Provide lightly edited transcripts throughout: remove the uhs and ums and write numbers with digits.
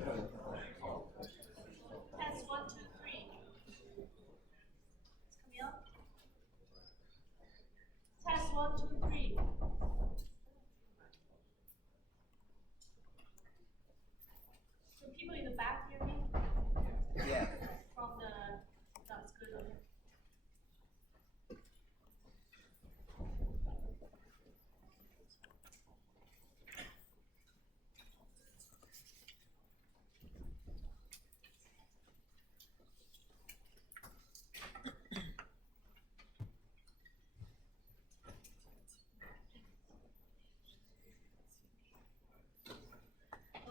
Test 1, 2, 3. Camille? Test 1, 2, 3. So people in the back hear me? Yeah. From the, that's good.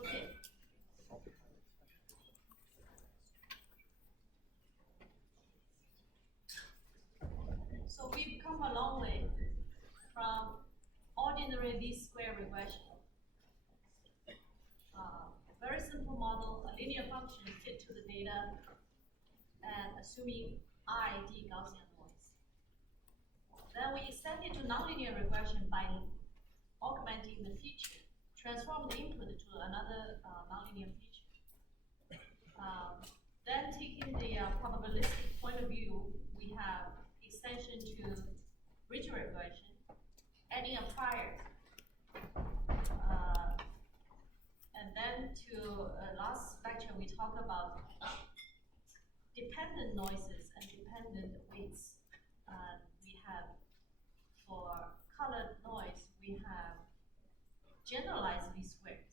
Okay. Okay. So we've come a long way from ordinary least square regression. Very simple model, a linear function fit to the data, and assuming ID Gaussian noise. Then we extend it to nonlinear regression by augmenting the feature, transform the input to another nonlinear feature. Then taking the probabilistic point of view, we have extension to ridge regression, adding a prior. And then to last lecture, we talked about dependent noises and dependent weights. We have, for colored noise, we have generalized least squares.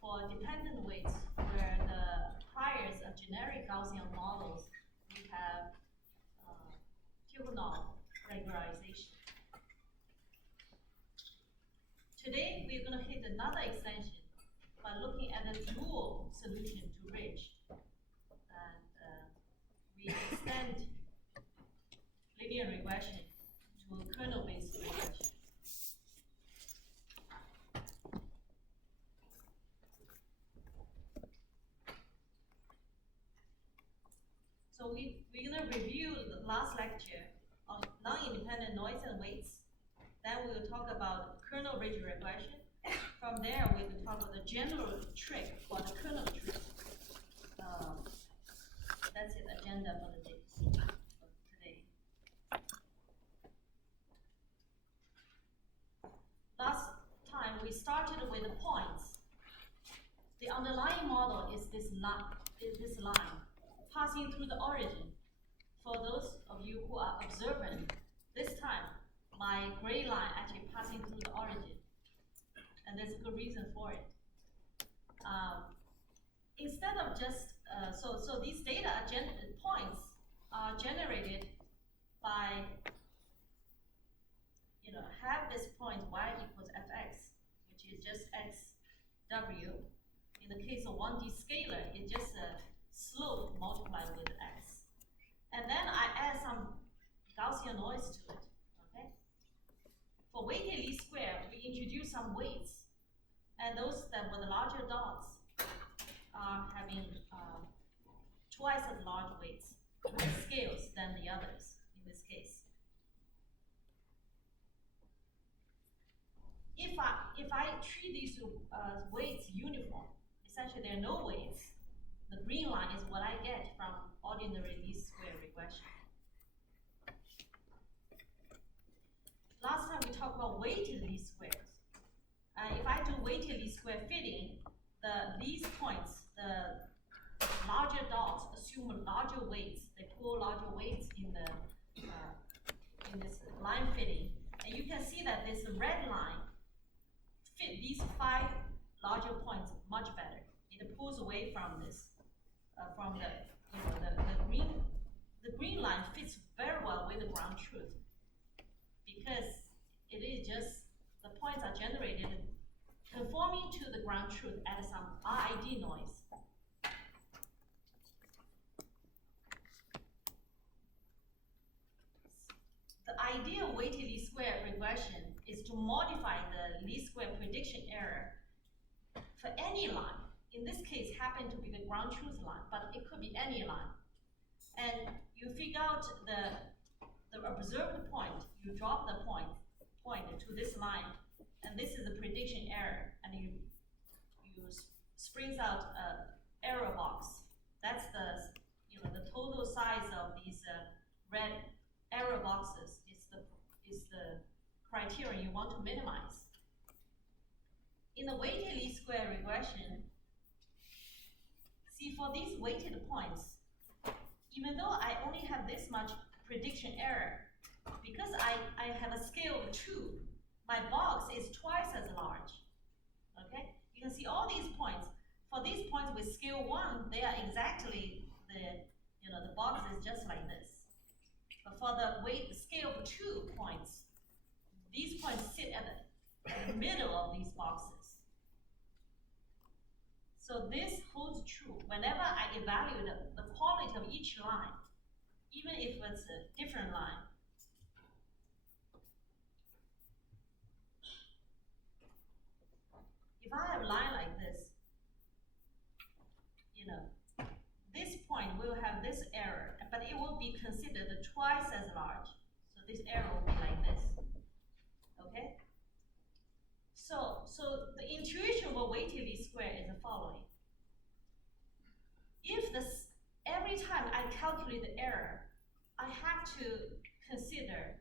For dependent weights, where the priors are generic Gaussian models, we have Tyumenov regularization. Today, we're going to hit another extension by looking at a dual solution to ridge. And we extend linear regression to kernel-based regression. So we're going to review the last lecture on non-independent noise and weights. Then we'll talk about kernel ridge regression. From there, we will talk about the general trick for the kernel trick. That's the agenda for the day, for today. Last time, we started with the points. The underlying model is this line passing through the origin. For those of you who are observant, this time, my gray line actually passing through the origin. And there's a good reason for it. Instead of just, so these data points are generated by, have this point y equals fx, which is just xw. In the case of 1D scalar, it's just a slope multiplied with x. And then I add some Gaussian noise to it, okay? For weighted least square, we introduce some weights. And those that were the larger dots are having twice as large weights with scales than the others in this case. If I treat these weights uniform, essentially there are no weights. The green line is what I get from ordinary least square regression. Last time we talked about weighted least squares. If I do weighted least square fitting, these points, the larger dots assume larger weights. They pull larger weights in this line fitting, and you can see that this red line fit these 5 larger points much better. It pulls away from this, from the green line fits very well with the ground truth because it is just the points are generated conforming to the ground truth at some RID noise. The ideal weighted least square regression is to modify the least square prediction error for any line. In this case, happen to be the ground truth line, but it could be any line. And you figure out the observed point, you drop the point to this line, and this is the prediction error, and you springs out error box. That's the, the total size of these red error boxes is the criteria you want to minimize. In the weighted least square regression, see, for these weighted points, even though I only have this much prediction error, because I have a scale of 2, my box is twice as large. Okay? You can see all these points. For these points with scale 1, they are exactly the box is just like this. But for the scale of 2 points, these points sit at the middle of these boxes. So this holds true whenever I evaluate the quality of each line, even if it's a different line. If I have a line like this, this point will have this error, but it will be considered twice as large. So this error will be like this. Okay? So the intuition for weighted least square is the following. If every time I calculate the error, I have to consider,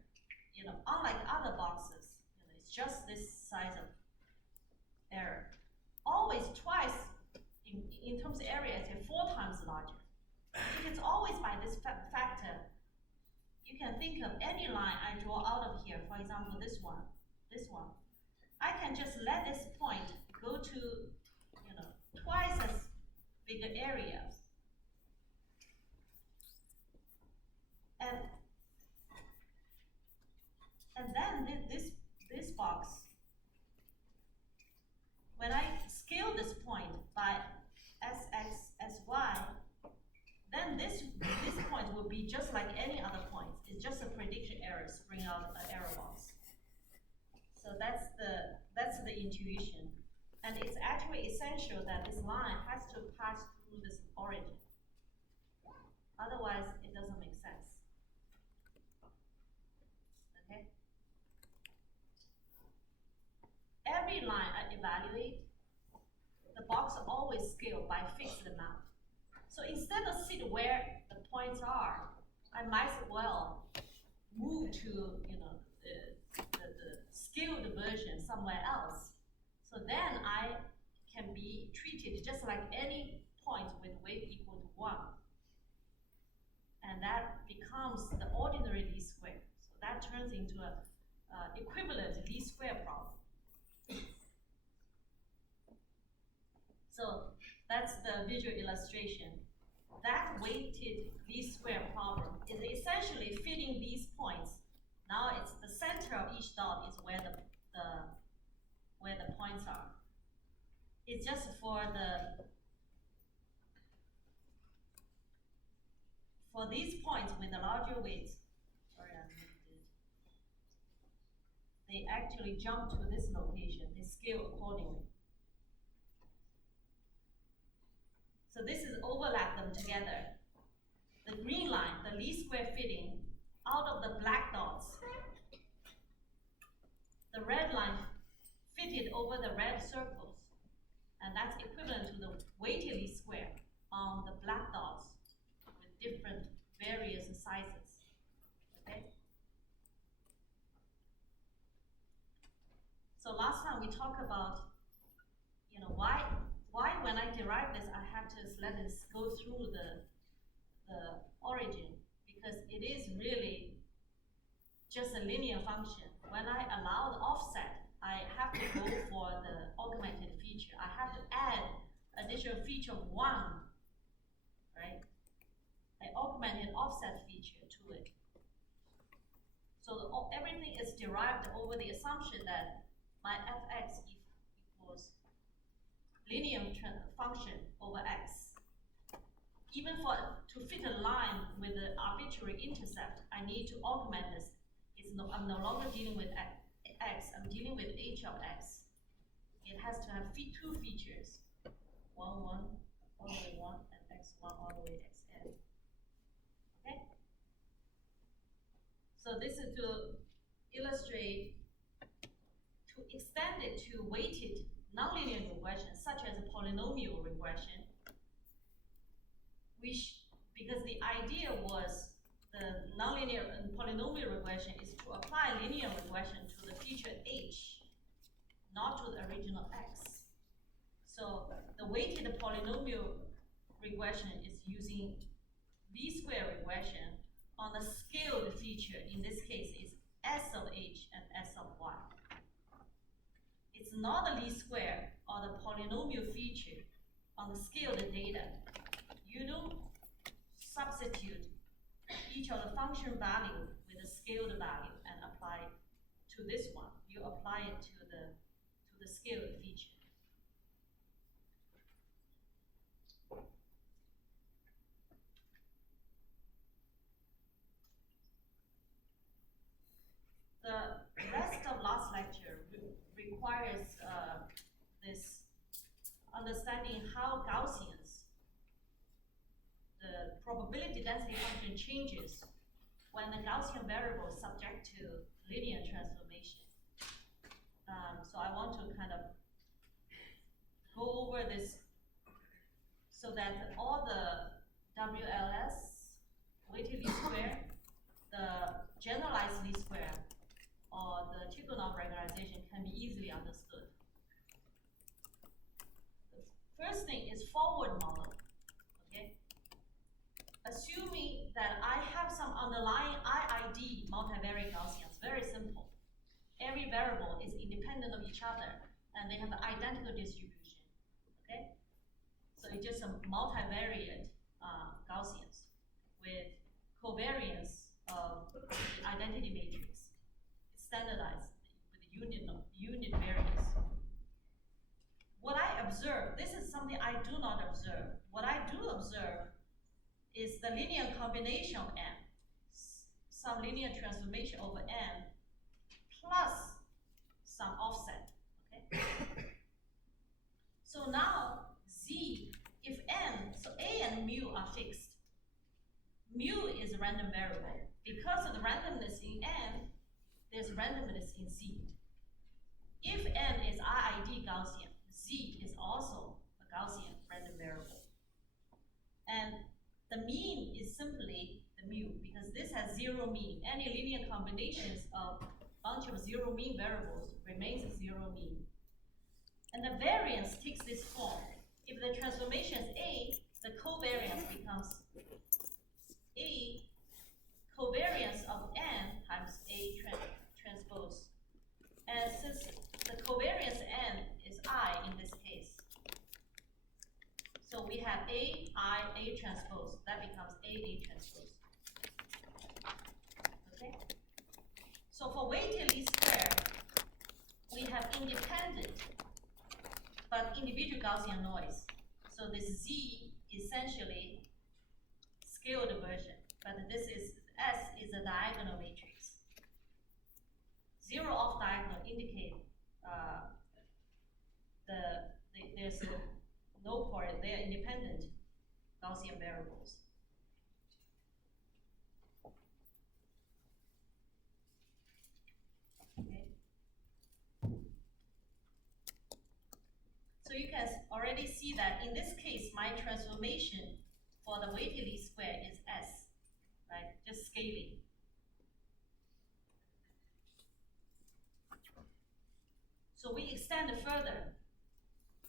unlike other boxes, it's just this size of error. Always twice in terms of area, it's 4 times larger. If it's always by this factor, you can think of any line I draw out of here, for example, this one. I can just let this point go to, twice as big an area. And then this box, when I scale this point by sx, sy, then this point will be just like any other point. It's just a prediction error, bring out an error box. So that's the intuition. And it's actually essential that this line has to pass through this origin. Otherwise, it doesn't make sense. Okay? Every line I evaluate, the box always scale by fixed amount. So instead of sit where the points are, I might as well move to the scaled version somewhere else. So then I can be treated just like any point with weight equal to 1. And that becomes the ordinary least square. So that turns into a equivalent least square problem. So that's the visual illustration. That weighted least square problem is essentially fitting these points. Now it's the center of each dot is where the points are. It's just for these points with the larger weights. Sorry, I moved it. They actually jump to this location. They scale accordingly. So this is overlap them together. The green line, the least square fitting, out of the black dots. The red line fitted over the red circles. And that's equivalent to the weighted least square on the black dots with different various sizes. Okay? So last time we talked about, why when I derive this, I have to let it go through the origin, because it is really just a linear function. When I allow the offset, I have to go for the augmented feature. I have to add additional feature of 1, right? I augmented offset feature to it. So everything is derived over the assumption that my fx equals linear function over x. Even to fit a line with an arbitrary intercept, I need to augment this. I'm no longer dealing with x, I'm dealing with h of x. It has to have 2 features, 1, 1, all the way 1, and x1 all the way xn. Okay? So this is to illustrate, to extend it to weighted nonlinear regression, such as a polynomial regression. because the idea was the nonlinear and polynomial regression is to apply linear regression to the feature h, not to the original x. So the weighted polynomial regression is using v-square regression on the scaled feature. In this case, is s of h and s of y. It's not the least square or the polynomial feature on the scaled data. You don't substitute each of the function value with a scaled value and apply it to this one. You apply it to the scaled feature. The rest of last lecture requires this understanding how Gaussians, the probability density function changes when the Gaussian variable is subject to linear transformation. So I want to kind of go over this so that all the WLS, weighted least square, the generalized least square, or the Tychonoff regularization can be easily understood. The first thing is forward model, okay? Assuming that I have some underlying IID multivariate Gaussians, very simple. Every variable is independent of each other, and they have an identical distribution, okay? So it's just a multivariate Gaussians with covariance of the identity matrix. Standardized with unit variance. What I observe, this is something I do not observe. What I do observe is the linear combination of n, some linear transformation over n, plus some offset, okay? So now, z, if n, so a and mu are fixed. Mu is a random variable. Because of the randomness in n, there's randomness in z. If n is IID Gaussian, z is also a Gaussian random variable. And the mean is simply the mu, because this has zero mean. Any linear combinations of a bunch of zero mean variables remains a zero mean. And the variance takes this form. If the transformation is A, the covariance becomes A covariance of n times A transpose. And since the covariance n is I in this case, so we have A transpose, that becomes A transpose. Okay? So for weighted least square, we have independent but individual Gaussian noise. So this Z essentially scaled version, but this is S is a diagonal matrix. Zero off diagonal indicate there's no correlation, they are independent Gaussian variables. Okay. So you can already see that in this case, my transformation for the weighted least square is S, right? Just scaling. So we extend further.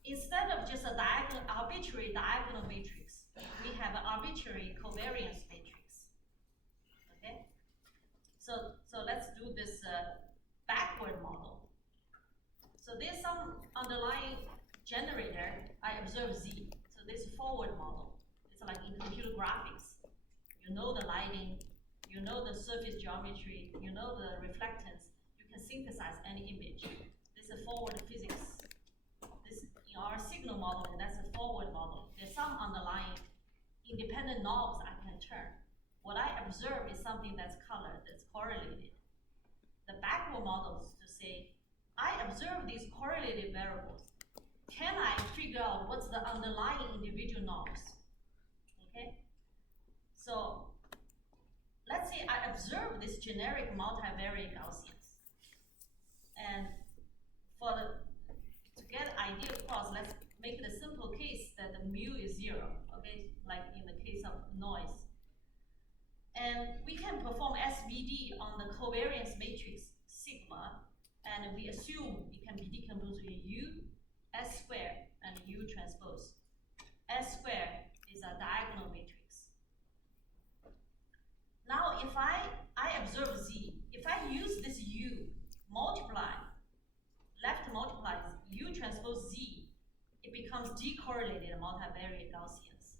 Instead of just a arbitrary diagonal matrix, we have an arbitrary covariance matrix. Okay? So let's do this backward model. So there's some underlying generator, I observe Z. So this forward model, it's like in computer graphics. You know the lighting, you know the surface geometry, you know the reflectance, you can synthesize any image. This is forward physics. This in our signal model, that's a forward model. There's some underlying independent knobs I can turn. What I observe is something that's colored, that's correlated. The backward model is to say, I observe these correlated variables. Can I figure out what's the underlying individual knobs? Okay? So let's say I observe this generic multivariate Gaussians. And to get ideal cost, let's make it a simple case that the mu is 0. Okay, like in the case of assume it can be decomposed in U, S squared, and U transpose. S squared is a diagonal matrix. Now, if I observe Z, if I use this U, multiply, left multiply U transpose Z, it becomes decorrelated multivariate Gaussians.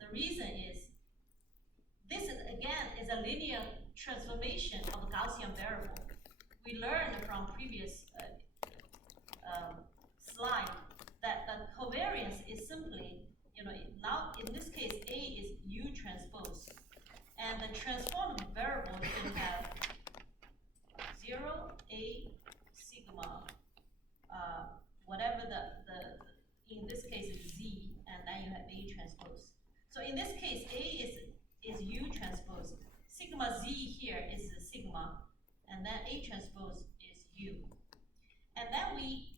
The reason is, this is again is a linear transformation of a Gaussian variable. We learned from previous slide that the covariance is simply, now in this case, A is U transpose. And the transformed variable should have 0, A, sigma, whatever in this case is Z, and then you have A transpose. So in this case, A is U transpose. Sigma Z here is sigma, and then A transpose is U. And then we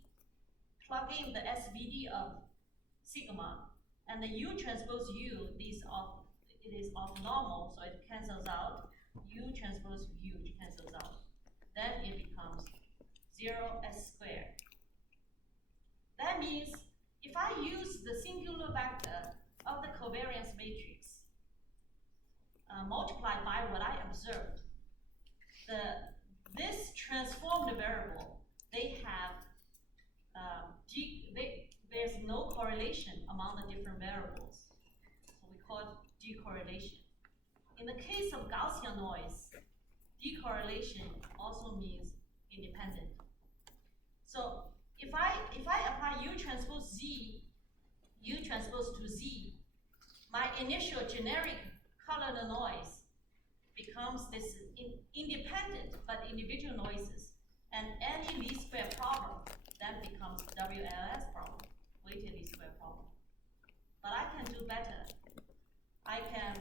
plug in the SVD of sigma, and the U transpose U, it is off normal, so it cancels out. U transpose U cancels out. Then it becomes 0 S squared. That means if I use the singular vector of the covariance matrix multiplied by what I observed, this transformed variable, they have there's no correlation among the different variables. So we call it decorrelation. In the case of Gaussian noise, decorrelation also means independent. So if I apply U transpose Z, U transpose to Z, my initial generic colored noise becomes this independent but individual noises, and any least square problem then becomes WLS problem, weighted least square problem. But I can do better. I can,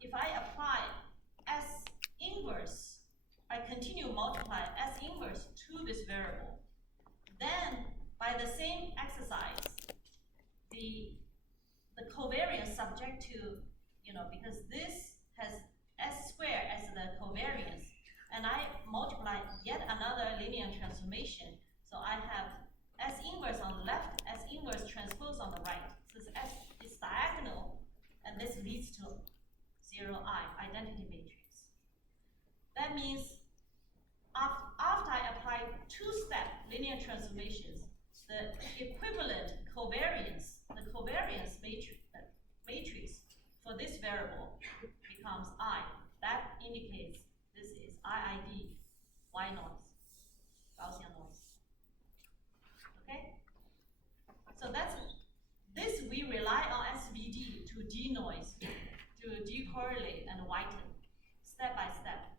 if I apply S inverse, I continue multiply S inverse to this variable. Then, by the same exercise, the covariance subject to, because this has S squared as the covariance, and I multiply yet another linear transformation. So I have S inverse on the left, S inverse transpose on the right. So this S is diagonal, and this leads to 0I, identity matrix. That means after I apply two-step linear transformations, the equivalent covariance, the covariance matrix for this variable becomes I. That indicates this is IID, Y noise, Gaussian noise. Okay? So this we rely on SVD to denoise, to decorrelate and whiten, step by step.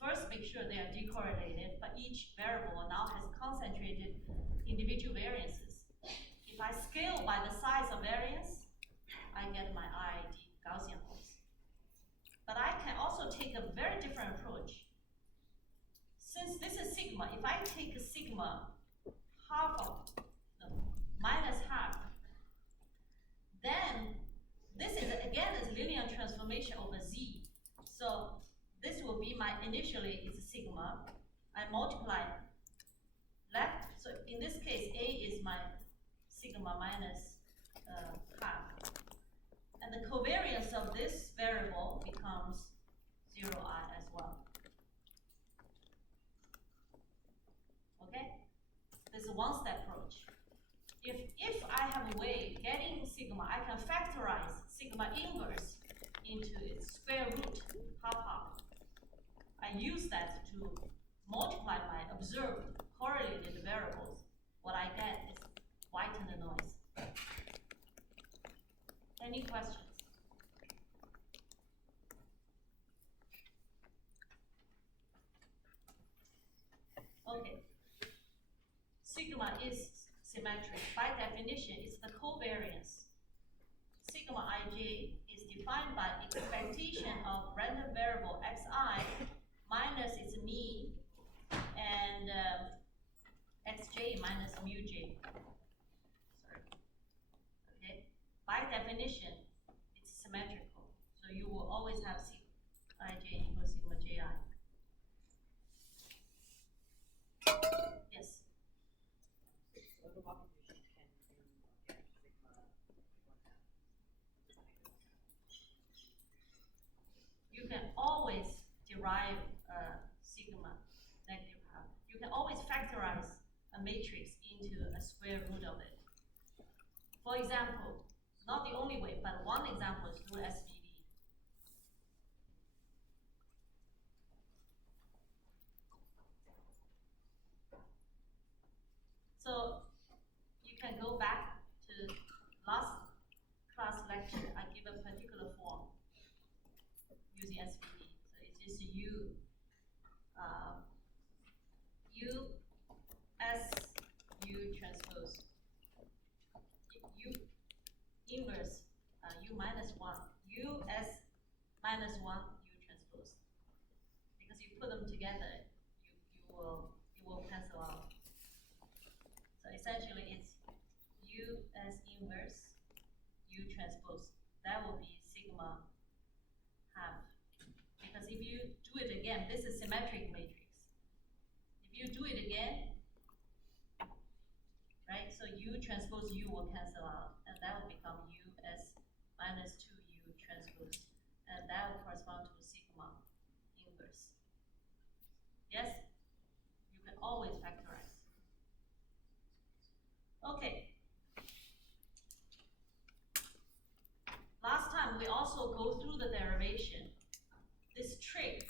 First, make sure they are decorrelated, but each variable now has concentrated individual variances. If I scale by the size of variance, I get my IID, Gaussian noise. But I can also take a very different approach. Since this is sigma, if I take sigma minus half, then this is again is linear transformation over Z. So this will be my initially is sigma. I multiply left. So in this case, A is my sigma minus half. And the covariance of this variable becomes 0I as well. Okay? This is a one-step approach. If I have a way getting sigma, I can factorize sigma inverse into its square root, half. I use that to multiply my observed correlated variables. What I get is whiten the noise. Any questions? Okay. Sigma is symmetric. By definition, it's the covariance. Sigma ij is defined by expectation of random variable xi minus its mean and xj minus mu j. Sorry. Okay. By definition, it's symmetrical. So you will always have sigma ij equals sigma ji. Walking machine can do sigma 1/2. You can always derive sigma negative half. You can always factorize a matrix into a square root of it. For example, not the only way, but one example is through SVD. So you can go back to last class lecture. I give a particular form using SVD. So it's just U S U transpose U inverse U minus 1 U S minus 1 U transpose. Because you put them together, you will cancel out. So essentially it's U S inverse U transpose. That will be sigma half. Because if you do it again, this is symmetric matrix. If you do it again, right, so U transpose U will cancel out, and that will become U S minus 2U transpose, and that will correspond to sigma inverse. Yes? You can always factorize. Okay. Last time we also go through the derivation. This trick,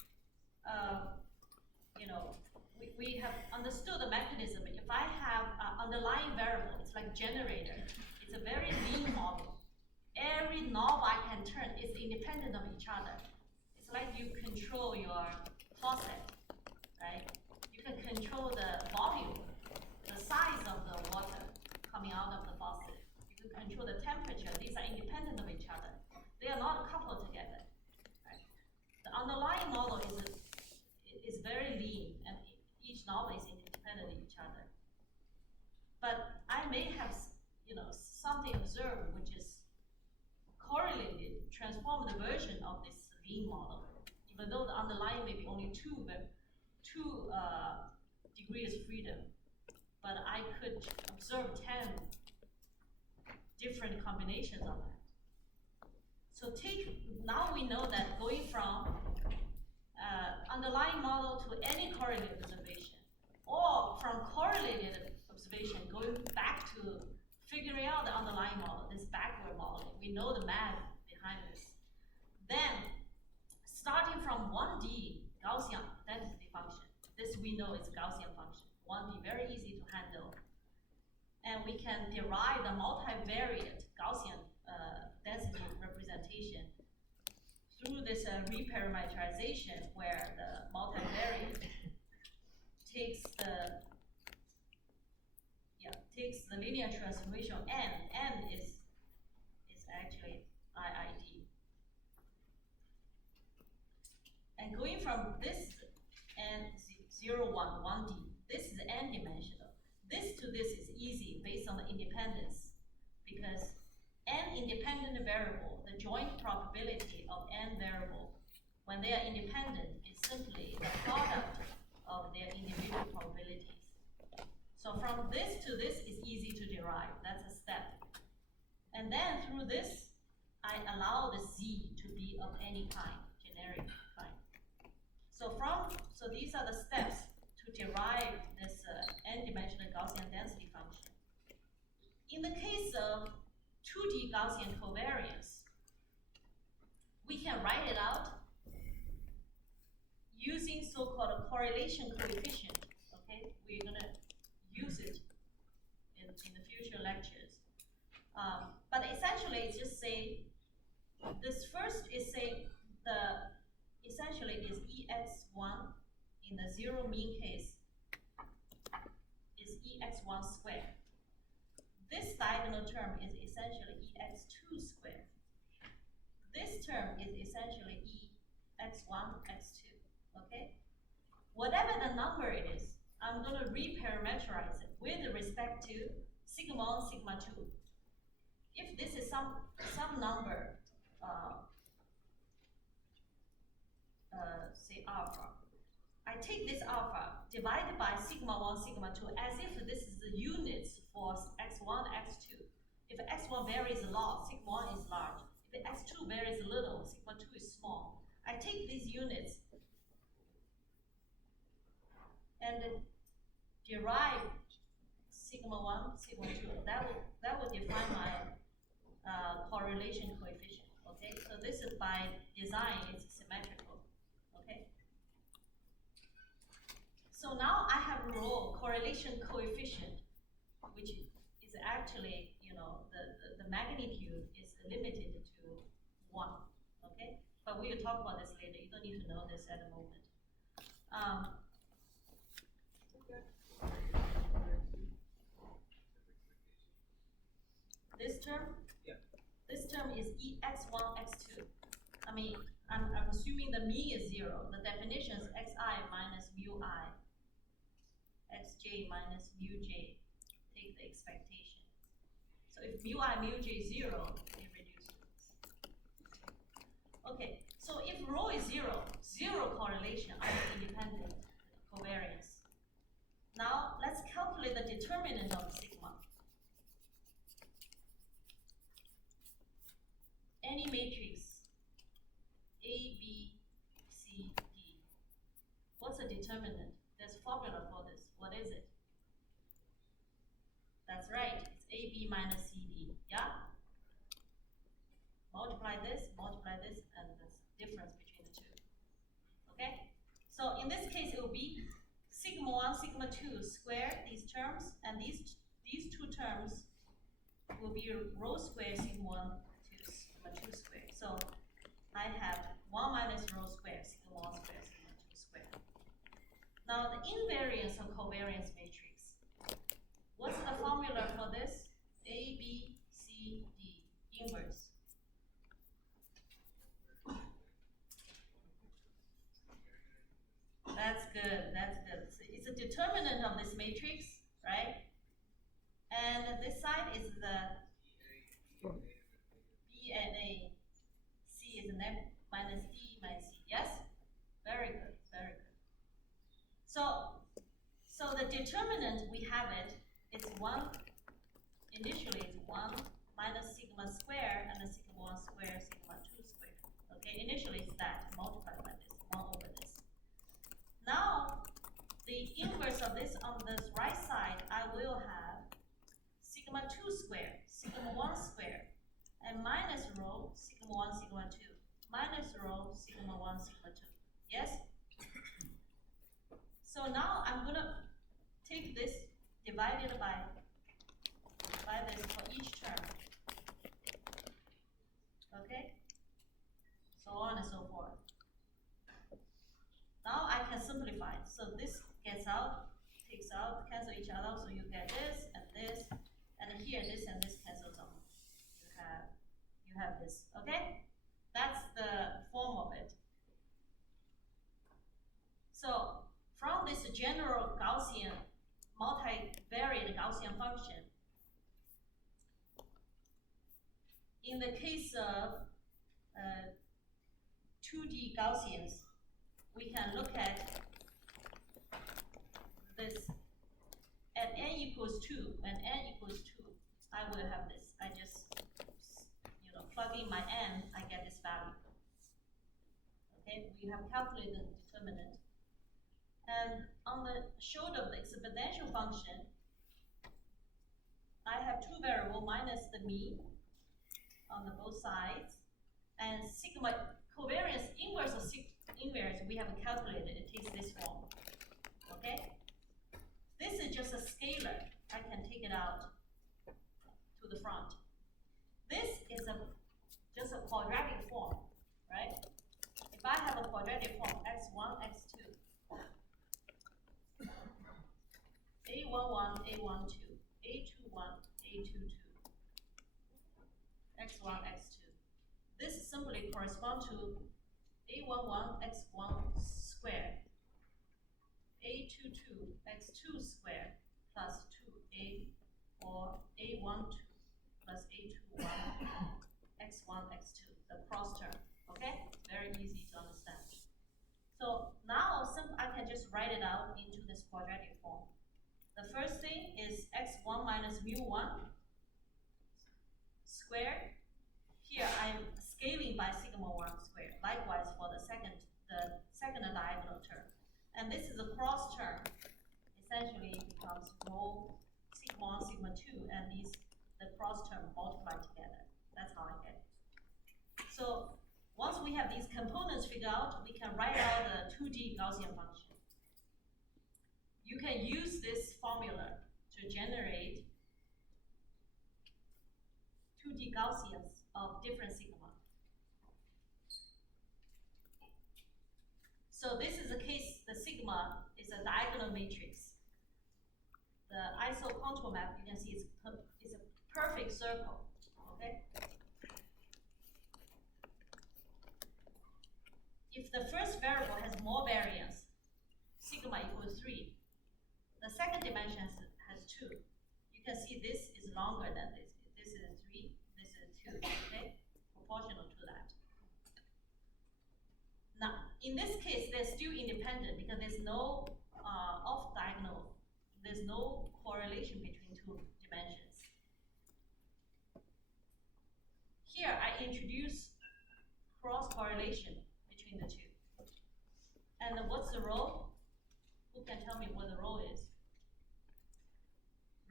we have understood the mechanism. If I have an underlying variable, it's like generator. It's a very lean model. Every knob I can turn is independent of each other. It's like you control your faucet, right? You can control the volume, the size of the water coming out of the faucet. You can control the temperature. These are independent of each other. They are not coupled together. Right? The underlying model is very lean, and each knob is independent of each other. But I may have, something observed which is correlated, transformed version of this lean model, even though the underlying may be only two degrees freedom. But I could observe 10 different combinations of that. So now we know that going from underlying model to any correlated observation, or from correlated observation going back to figuring out the underlying model, this backward modeling. We know the math behind this. Then, starting from 1D Gaussian density function, this we know is Gaussian function. 1D, very easy to handle. And we can derive the multivariate Gaussian density representation through this reparameterization, where the multivariate takes the linear transformation n is actually IID. And going from this n 0, 1, 1D, this is n-dimensional. This to this is easy based on the independence, because n independent variable, the joint probability of n variable, when they are independent, is simply the product of their individual probabilities. So from this to this is easy to derive. That's a step. And then through this, I allow the z to be of any kind, generic kind. So these are the steps to derive this n-dimensional Gaussian density function. In the case of 2D Gaussian covariance, we can write it out using so-called a correlation coefficient. Okay, we're gonna use it in the future lectures. But essentially, it's just say this first is say essentially is ex1 in the zero mean case is ex1 squared. This diagonal term is essentially ex2 squared. This term is essentially ex1, x2, okay? Whatever the number it is, I'm going to reparameterize it with respect to sigma 1, sigma 2. If this is some number, say alpha, I take this alpha divided by sigma 1, sigma 2 as if this is the units for x1, x2. If x1 varies a lot, sigma 1 is large. If x2 varies a little, sigma 2 is small. I take these units and derive sigma 1, sigma 2. That will define my correlation coefficient. Okay, so this is by design, it's symmetrical. Okay. So now I have a rho correlation coefficient, which is actually, you know, the magnitude is limited to 1. Okay, but we will talk about this later. You don't need to know this at the moment. This term? Yeah. This term is x1, x2. I mean, I'm assuming the mean is 0. The definition is xi minus mu I, xj minus mu j. Take the expectation. So if mu I, mu j is 0, it reduces. Okay, so if rho is 0, 0 correlation under independent covariance. Now let's calculate the determinant of sigma. Any matrix A, B, C, D. What's the determinant? There's a formula for this. What is it? That's right. It's AB minus CD. Yeah? Multiply this, and the difference between the two. Okay? So in this case, it will be sigma 1, sigma 2 squared, these terms, and these two terms will be rho squared sigma 1 to sigma 2 squared. So I have 1 minus rho squared, sigma 1 squared, sigma 2 squared. Now the invariance of covariance matrix. What's the formula for this? A, B, C, D, inverse. That's good, that's good. So it's a determinant of this matrix, right? And this side is the B and A. C is net minus D minus C. Yes? Very good, very good. So the determinant, we have it, it's 1, initially it's 1 minus sigma square and the sigma 1 square, sigma 2 square. Okay, initially it's that, multiplied by this, 1 over this. Now, the inverse of this on this right side, I will have sigma 2 squared, sigma 1 squared, and minus rho, sigma 1, sigma 2, minus rho, sigma 1, sigma 2. Yes? So now I'm going to take this divided by this for each term. Okay? So on and so forth. Now I can simplify. So this gets out, takes out, cancel each other. So you get this, and here this and this cancels out. You have this. Okay? That's the form of it. So from this general Gaussian, multivariate Gaussian function, in the case of 2D Gaussians, we can look at this at n equals 2. When n equals 2, I will have this. I just, plug in my n, I get this value. Okay, we have calculated the determinant. And on the shoulder of the exponential function, I have two variables minus the mean on the both sides, and sigma covariance inverse of invariance we have calculated. It takes this form. Okay, this is just a scalar. I can take it out to the front. This is just a quadratic form, right? If I have a quadratic form, x1, x2, a11, a12, a21, a22, x1, x2. This simply corresponds to a11, x1 squared, a22, x2 squared, plus 2a, or a12 plus a21, x1, x2, the cross term. Okay? Very easy to understand. So now I can just write it out into this quadratic form. The first thing is x1 minus mu1 squared. Here I'm scaling by sigma 1 squared. Likewise for the second diagonal term. And this is a cross term. Essentially it becomes rho sigma 1, sigma 2, and the cross term multiply together. That's how I get it. So once we have these components figured out, we can write out the 2D Gaussian function. You can use this formula to generate 2D Gaussians of different sigma. So this is the case, the sigma is a diagonal matrix. The iso contour map, you can see is a perfect circle, okay? If the first variable has more variance, sigma equals 3. The second dimension has 2. You can see this is longer than this. This is 3, this is 2, okay? Proportional to that. Now, in this case, they're still independent because there's no off-diagonal, there's no correlation between two dimensions. Here, I introduce cross-correlation between the two. And what's the rho? Who can tell me what the rho is?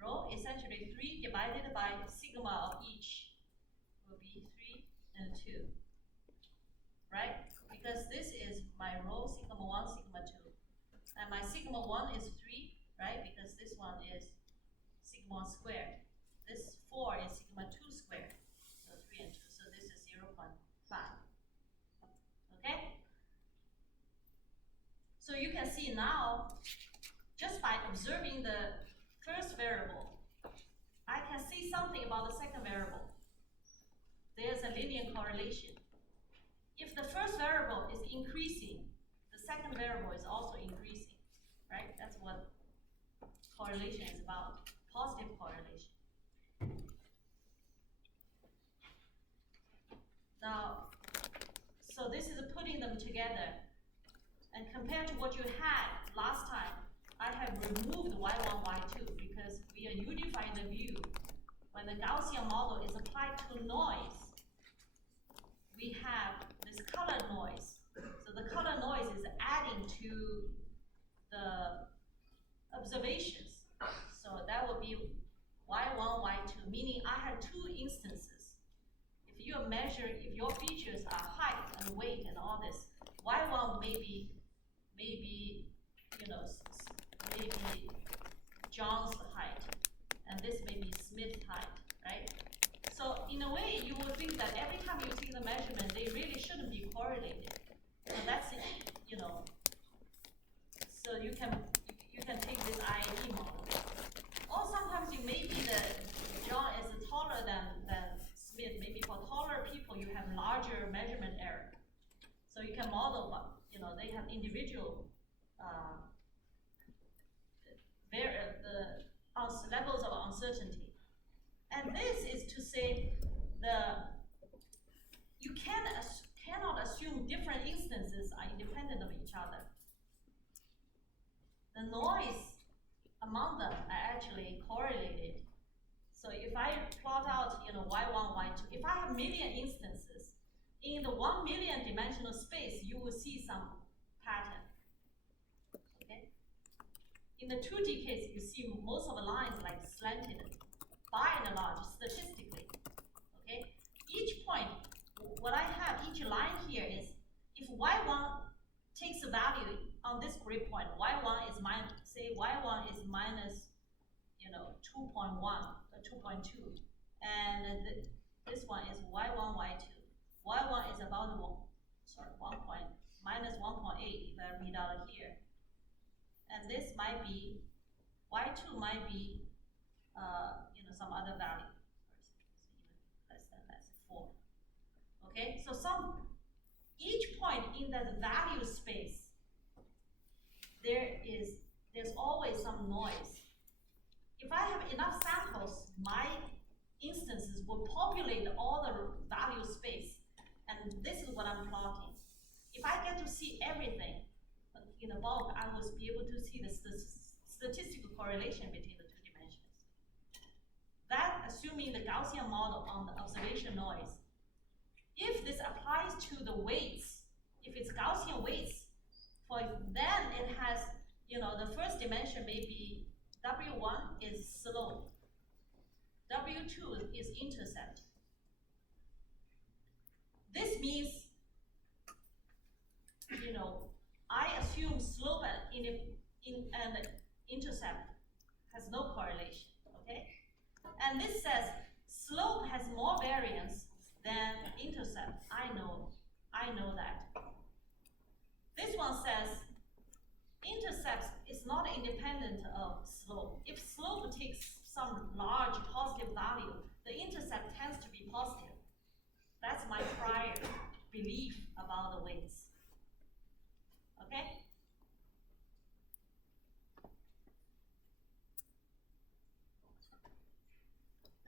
Rho, essentially 3 divided by sigma of each will be 3 and 2, right? Because this is my rho, sigma 1, sigma 2. And my sigma 1 is 3, right? Because this one is sigma 1 squared. This 4 is sigma 2 squared. So 3 and 2. So this is 0.5. Okay? So you can see now, just by observing the first variable, I can see something about the second variable. There's a linear correlation. If the first variable is increasing, the second variable is also increasing, right? That's what correlation is about, positive correlation. Now, so this is putting them together. And compared to what you had last time, I have removed y1, y2 because we are unifying the view. When the Gaussian model is applied to noise, we have this color noise. So the color noise is adding to the observations. So that would be y1, y2, meaning I have two instances. If you measure, if your features are height and weight and all this, y1 maybe maybe John's height, and this may be Smith's height, right? So in a way, you would think that every time you take the measurement, they really shouldn't be correlated. So that's it, So you can take this IIT model. Or sometimes it may be that John is taller than Smith. Maybe for taller people, you have larger measurement error. So you can model, they have individual the levels of uncertainty. And this is to say you cannot assume different instances are independent of each other. The noise among them are actually correlated. So if I plot out, y1, y2, if I have million instances, in the 1 million dimensional space, you will see some pattern. Okay? In the 2D case, you see most of the lines like slanted, by and large, statistically. Okay? Each point, what I have, each line here is, if y1 takes a value on this grid point, y1 is minus, say y1 is minus, 2.1 or 2.2, and this one is y1, y2. y1 is about minus 1.8 if I read out here. And this might be, y2 might be, some other value. Less than 4. Okay, so each point in that value space, there's always some noise. If I have enough samples, my instances will populate all the value space. And this is what I'm plotting. If I get to see everything in the bulk, I will be able to see the statistical correlation between the two dimensions. That assuming the Gaussian model on the observation noise. If this applies to the weights, if it's Gaussian weights, then it has, the first dimension may be W1 is slope, W2 is intercept. This means, I assume slope and intercept has no correlation, okay? And this says slope has more variance than intercept. I know that. This one says intercept is not independent of slope. If slope takes some large positive value, the intercept tends to be positive. That's my prior belief about the weights. Okay?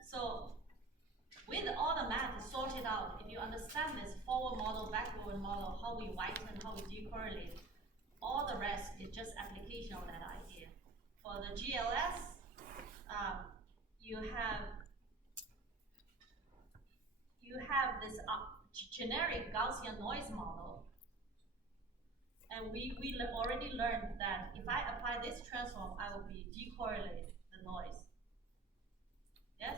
So, with all the math sorted out, if you understand this forward model, backward model, how we whiten, how we decorrelate, all the rest is just application of that idea. For the GLS, you have this generic Gaussian noise model, and we already learned that if I apply this transform, I will be decorrelate the noise. Yes?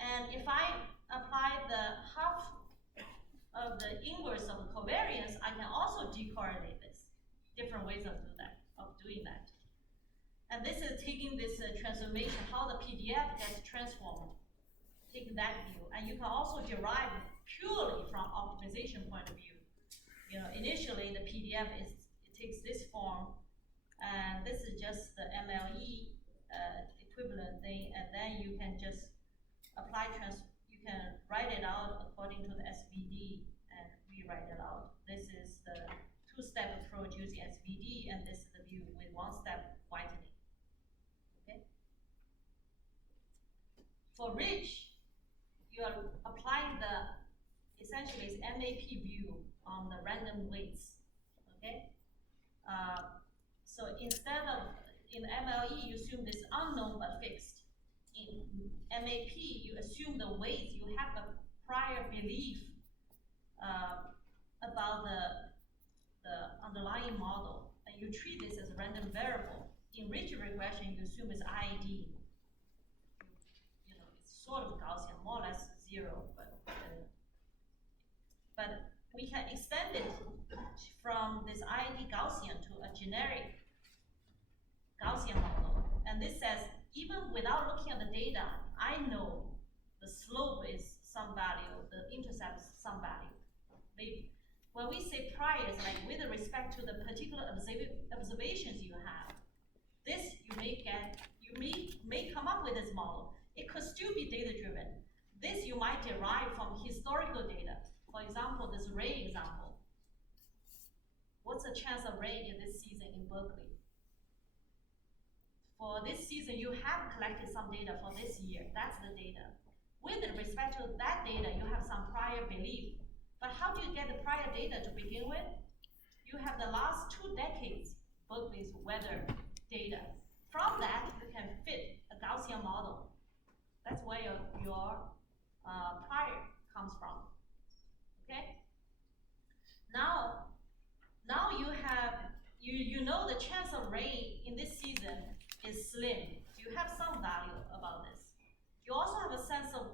And if I apply the half of the inverse of the covariance, I can also decorrelate this. Different ways of doing that. And this is taking this transformation, how the PDF gets transformed, taking that view. And you can also derive purely from optimization point of view. Initially the PDF it takes this form, and this is just the MLE equivalent thing, and then you can just you can write it out according to the SVD and rewrite it out. This is the two-step approach using SVD, and this is the view with one-step whitening. Okay. For Ridge, you are applying essentially it's MAP view on the random weights. Okay. So instead of in MLE, you assume this unknown but fixed. In MAP, you assume the weight, you have a prior belief about the underlying model, and you treat this as a random variable. In ridge regression, you assume it's IID. It's sort of Gaussian, more or less zero, but we can extend it from this IID Gaussian to a generic Gaussian model, and this says, even without looking at the data, I know the slope is some value, the intercept is some value. Maybe when we say priors, like with respect to the particular observations you have, this you may come up with this model. It could still be data driven. This you might derive from historical data. For example, this rain example. What's the chance of rain in this season in Berkeley? For this season, you have collected some data for this year. That's the data. With respect to that data, you have some prior belief. But how do you get the prior data to begin with? You have the last 2 decades Berkeley's weather data. From that, you can fit a Gaussian model. That's where your prior comes from. Okay. Now you have you know the chance of rain in this season is slim. You have some value about this. You also have a sense of,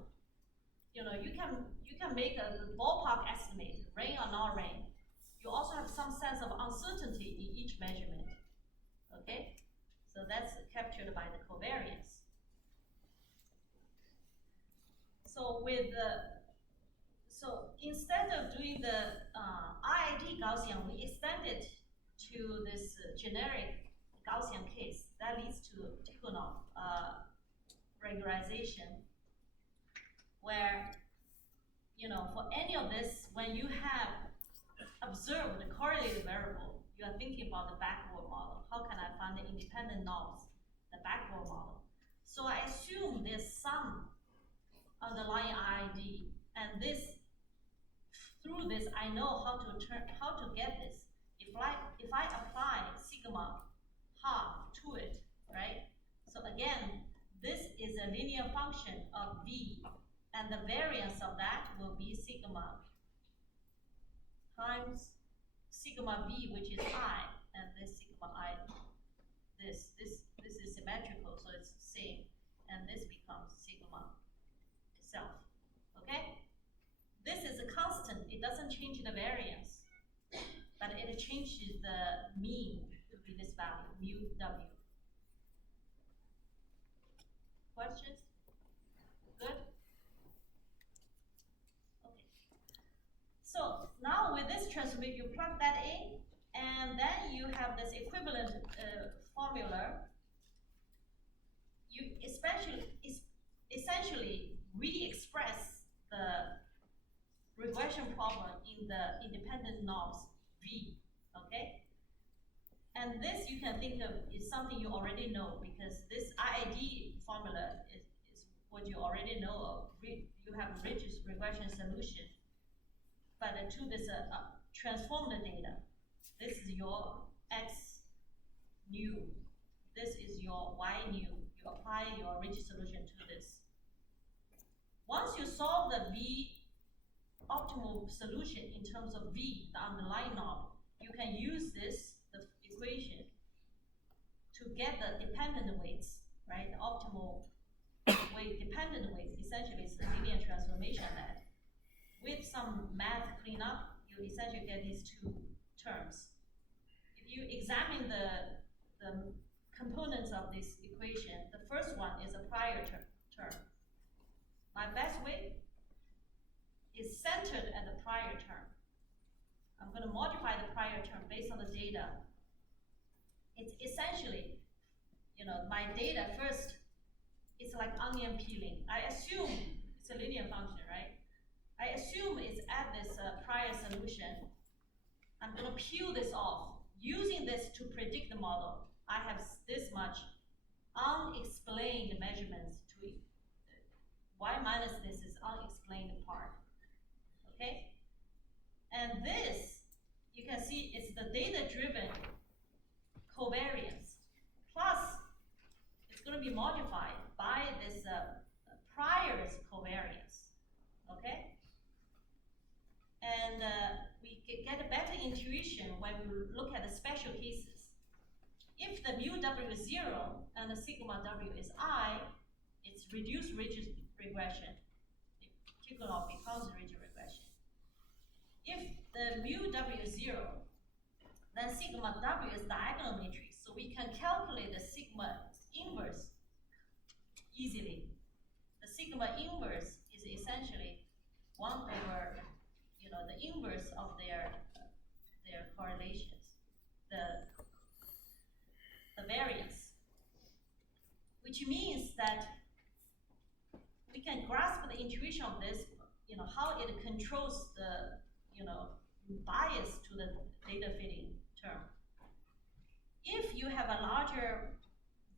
you can make a ballpark estimate, rain or not rain. You also have some sense of uncertainty in each measurement. Okay, so that's captured by the covariance. So instead of doing the IID Gaussian, we extend it to this generic Gaussian case. That leads to Tikhonov regularization, where, for any of this, when you have observed the correlated variable, you are thinking about the backward model. How can I find the independent knobs, the backward model? So I assume there's some underlying IID, and through this, I know how to get this. If I apply sigma half again, this is a linear function of V, and the variance of that will be sigma times sigma V, which is I, and this sigma I, this is symmetrical, so it's the same, and this becomes sigma itself, okay? This is a constant, it doesn't change the variance, but it changes the mean to be this value, mu W. Questions? Good? Okay. So now with this transformation, you plug that in, and then you have this equivalent formula. You essentially re-express the regression problem in the independent knobs V, okay? And this you can think of is something you already know, because this IID formula is what you already know of. You have a rigid regression solution, but to this transformed data, this is your X new, this is your Y new. You apply your rigid solution to this. Once you solve the V optimal solution in terms of V, the underlying knob, you can use this, the equation, to get the dependent weights, right? The optimal weight, dependent weights, essentially it's the linear transformation that, with some math cleanup, you essentially get these two terms. If you examine the components of this equation, the first one is a prior term. My best weight is centered at the prior term. I'm going to modify the prior term based on the data. It's essentially, my data first, it's like onion peeling. I assume it's a linear function, right? I assume it's at this prior solution. I'm going to peel this off. Using this to predict the model, I have this much unexplained measurements to y minus this is unexplained part, okay? And this, you can see, it's the data-driven covariance, plus it's going to be modified by this prior covariance, okay? And we get a better intuition when we look at the special cases. If the mu W is 0 and the sigma W is I, it's reduced rigid regression. The Tikhonov becomes rigid regression. If the mu W is 0, then sigma W is diagonal matrix, so we can calculate the sigma inverse easily. The sigma inverse is essentially 1 over, the inverse of their correlations, the variance, which means that we can grasp the intuition of this, how it controls the, bias to the data fitting term. If you have a larger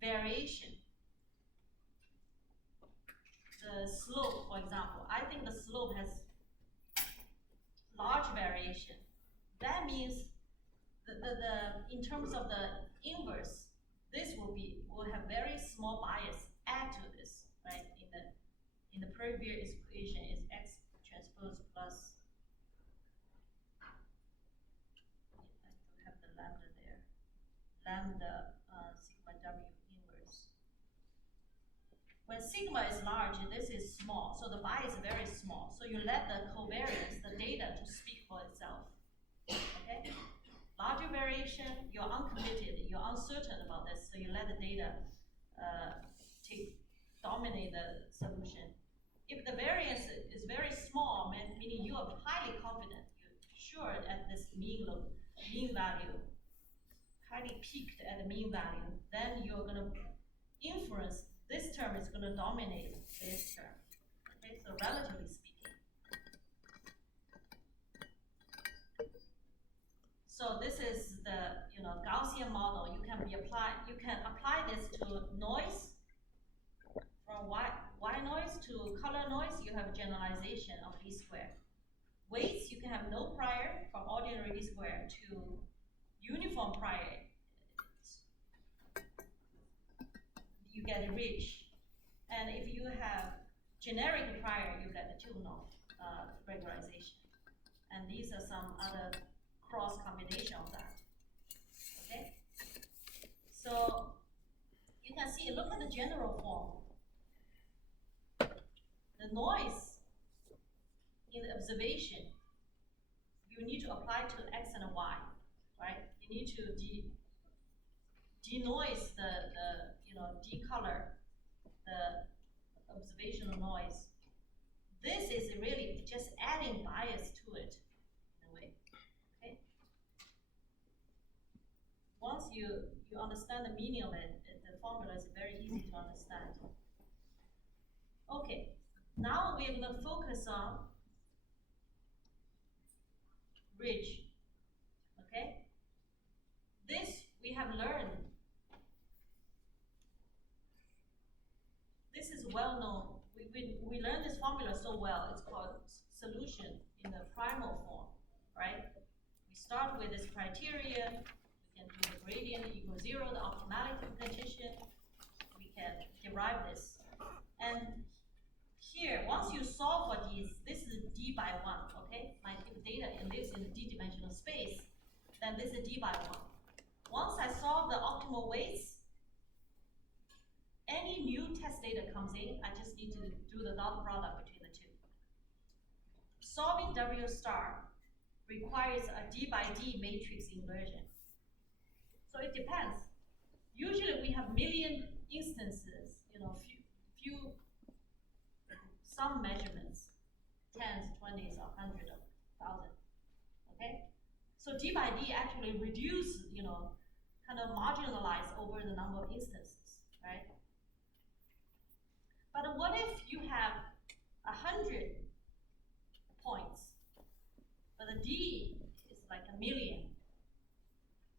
variation, the slope, for example, I think the slope has large variation. That means in terms of the inverse, this will have very small bias add to this, right? In the previous equation is X transpose plus, I don't have the lambda there, lambda sigma W inverse. When sigma is large, this is small, so the bias is very small. So you let the covariance, the data, to speak for itself, okay? Larger variation, you're uncommitted, you're uncertain about this, so you let the data dominate the solution. If the variance is very small, meaning you are highly confident, you're sure at this mean value, highly peaked at the mean value, then you're going to inference this term is going to dominate this term. Okay, so relatively speaking. So this is the Gaussian model. You can apply this to noise, from white noise to color noise. You have generalization of least square. Weights, you can have no prior, from ordinary least square to uniform prior. You get a ridge. And if you have generic prior, you get the tunnel regularization. And these are some other cross combination of that. Okay? So you can see, look at the general form. The noise in the observation, you need to apply to X and Y, right? You need to denoise decolor the observational noise. This is really just adding bias to it in a way, okay? Once you understand the meaning of it, the formula is very easy to understand. Okay, now we're going to focus on ridge, okay? This we have learned. This is well known. We learned this formula so well. It's called solution in the primal form, right? We start with this criteria. We can do the gradient equals 0, the optimality condition. We can derive this. And here, once you solve for these, this is d by 1, okay? Like if data lives in the d-dimensional space, then this is d by 1. Once I solve the optimal weights, any new test data comes in, I just need to do the dot product between the two. Solving W star requires a d by d matrix inversion. So it depends. Usually we have million instances, some measurements, tens, 20s, or 100 of 1,000. Okay? So d by d actually reduce, kind of marginalize over the number of instances, right? But what if you have 100 points, but the d is like 1,000,000?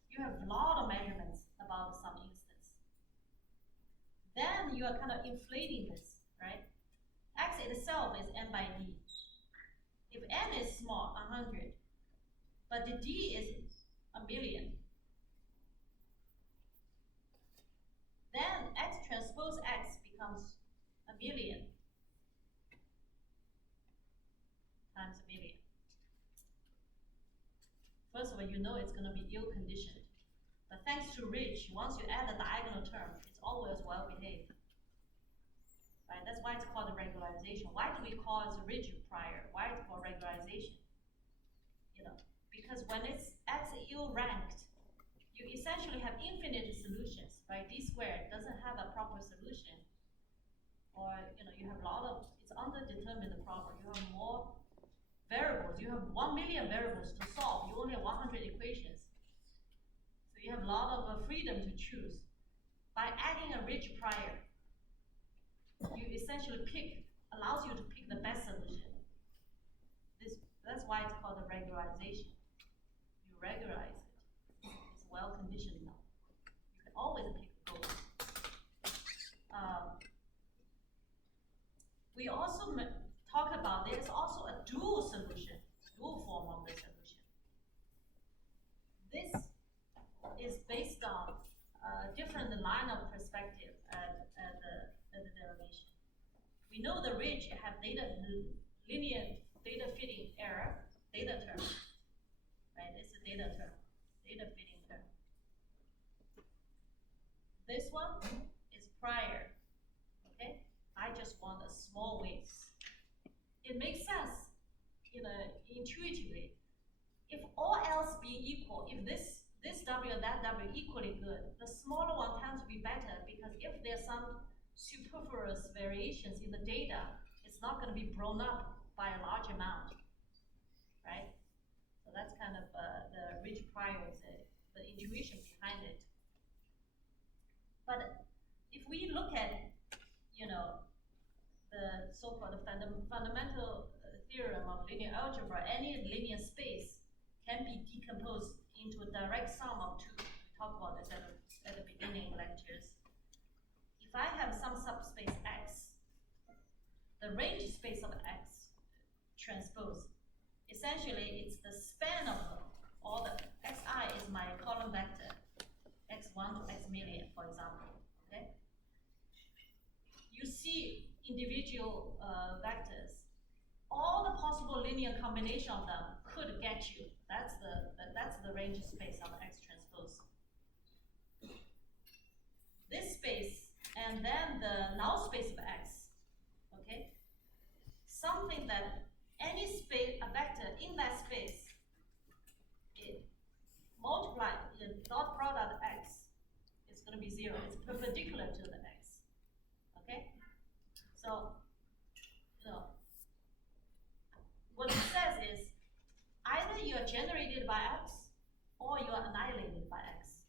You have a lot of measurements about some instance. Then you are kind of inflating this, right? X itself is n by d. If n is small, 100, but the d is 1,000,000, then X transpose X becomes 1,000,000 times 1,000,000. First of all, you know it's going to be ill-conditioned. But thanks to ridge, once you add a diagonal term, it's always well-behaved. Right? That's why it's called a regularization. Why do we call it a ridge prior? Why it's called regularization? Because when it's X ill-ranked, you essentially have infinite solutions, right? D squared doesn't have a proper solution. Or, you have a lot of, it's underdetermined problem. You have more variables. You have 1,000,000 variables to solve. You only have 100 equations. So you have a lot of freedom to choose. By adding a ridge prior, you essentially allows you to pick the best solution. That's why it's called a regularization. You regularize it. It's well conditioned now. You can always pick a goal. We also talk about there's also a dual solution, dual form of the solution. This is based on a different line of perspective at the derivation. We know the ridge have linear data fitting error, data term, right? It's a data term, data fitting term. This one is prior, okay? I just want a small weights. It makes sense, intuitively. If all else being equal, if this W and that W equally good, the smaller one tends to be better because if there's some superfluous variations in the data, it's not going to be blown up by a large amount, right? So that's kind of the ridge prior, the intuition behind it. But if we look at, the so-called fundamental theorem of linear algebra, any linear space can be decomposed into a direct sum of two. We talked about this at the beginning lectures. If I have some subspace X, the range space of X transpose, essentially it's the span of all the Xi is my column vector, X1 to X million, for example, okay? individual vectors, all the possible linear combination of them could get you. That's the range space of X transpose. This space and then the null space of X, okay? Something that any space, a vector in that space, it multiplied the dot product X is going to be 0. It's perpendicular to the X, okay? So, what it says is either you are generated by X or you are annihilated by X.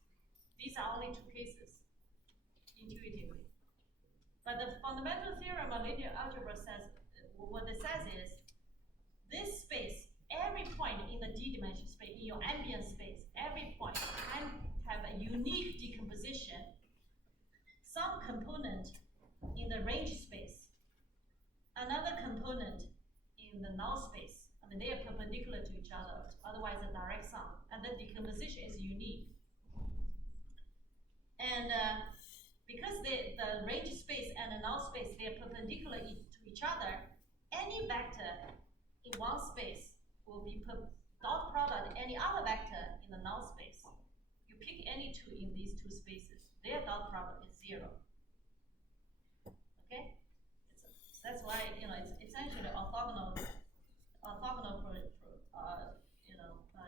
These are only two cases, intuitively. But the fundamental theorem of linear algebra says, what it says is, this space, every point in the d-dimensional space, in your ambient space, every point can have a unique decomposition, some component in the range space, another component in the null space. I mean, they are perpendicular to each other, otherwise a direct sum. And the decomposition is unique. And because the range space and the null space, they are perpendicular to each other, any vector in one space will be dot product any other vector in the null space. You pick any two in these two spaces, their dot product is 0. Okay? That's why, it's essentially orthogonal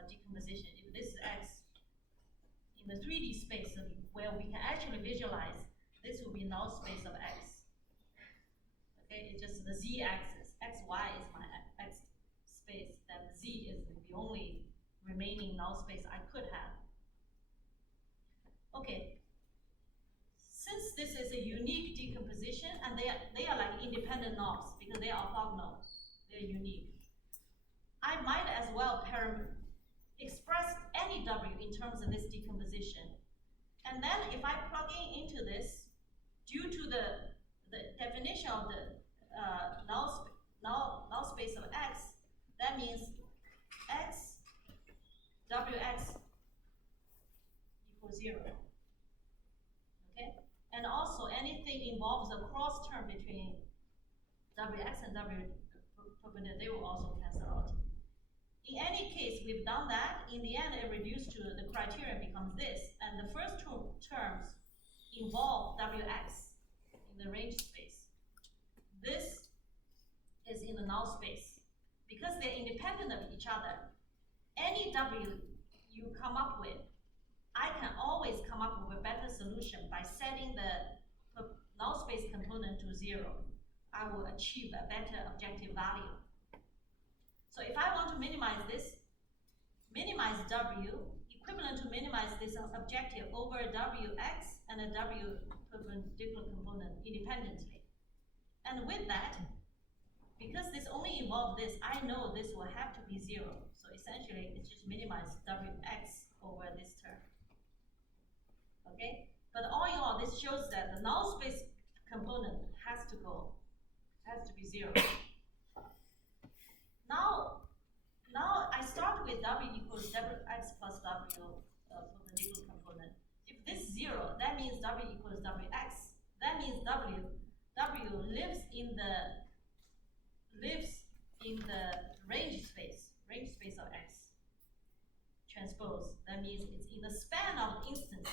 decomposition. If this is X in the 3D space where we can actually visualize, this will be null space of X. Okay, it's just the Z-axis. XY is my X space, then Z is the only remaining null space I could have. Okay. Since this is a unique decomposition, and they are like independent knobs because they are orthogonal, they're unique. I might as well express any W in terms of this decomposition. And then if I plug into this, due to the definition of the null space of X, that means X, Wx equals 0. Okay? And also anything involves a cross term between Wx and W perpendicular, they will also cancel out. In any case, we've done that. In the end, it reduced to the criterion becomes this. And the first two terms involve Wx in the range space. This is in the null space. Because they're independent of each other, any W you come up with, I can always come up with a better solution by setting the null space component to 0. I will achieve a better objective value. So if I want to minimize this, minimize W, equivalent to minimize this objective over Wx and a W perpendicular component independently. And with that, because this only involves this, I know this will have to be 0. So essentially, it's just minimize Wx over this term. Okay? But all in all, this shows that the null space component has to be 0. Now I start with W equals Wx plus W perpendicular component. If this is 0, that means W equals Wx. That means W lives in the range space of X transpose. That means it's in the span of instances.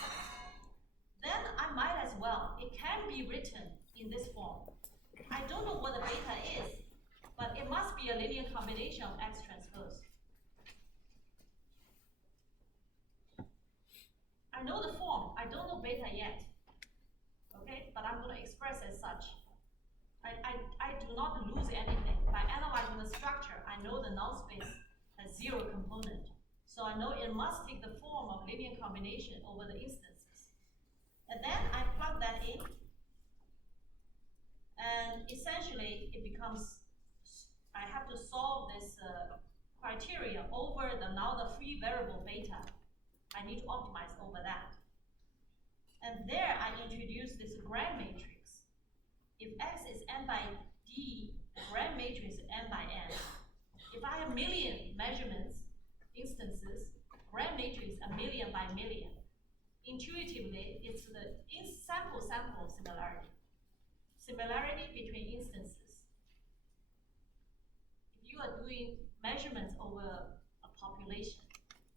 Then I might as well, it can be written in this form. I don't know what the beta is, but it must be a linear combination of X transpose. I know the form, I don't know beta yet. Okay, but I'm going to express as such. I do not lose anything. By analyzing the structure, I know the null space has 0 component. So I know it must take the form of linear combination over the instances. And then I plug that in. And essentially, it becomes, I have to solve this criteria over now the free variable beta. I need to optimize over that. And there I introduce this Gram matrix. If X is n by d, the Gram matrix is n by n. If I have million measurements, instances, Gram matrix a million by million. Intuitively, it's the sample similarity. similarity between instances. If you are doing measurements over a population,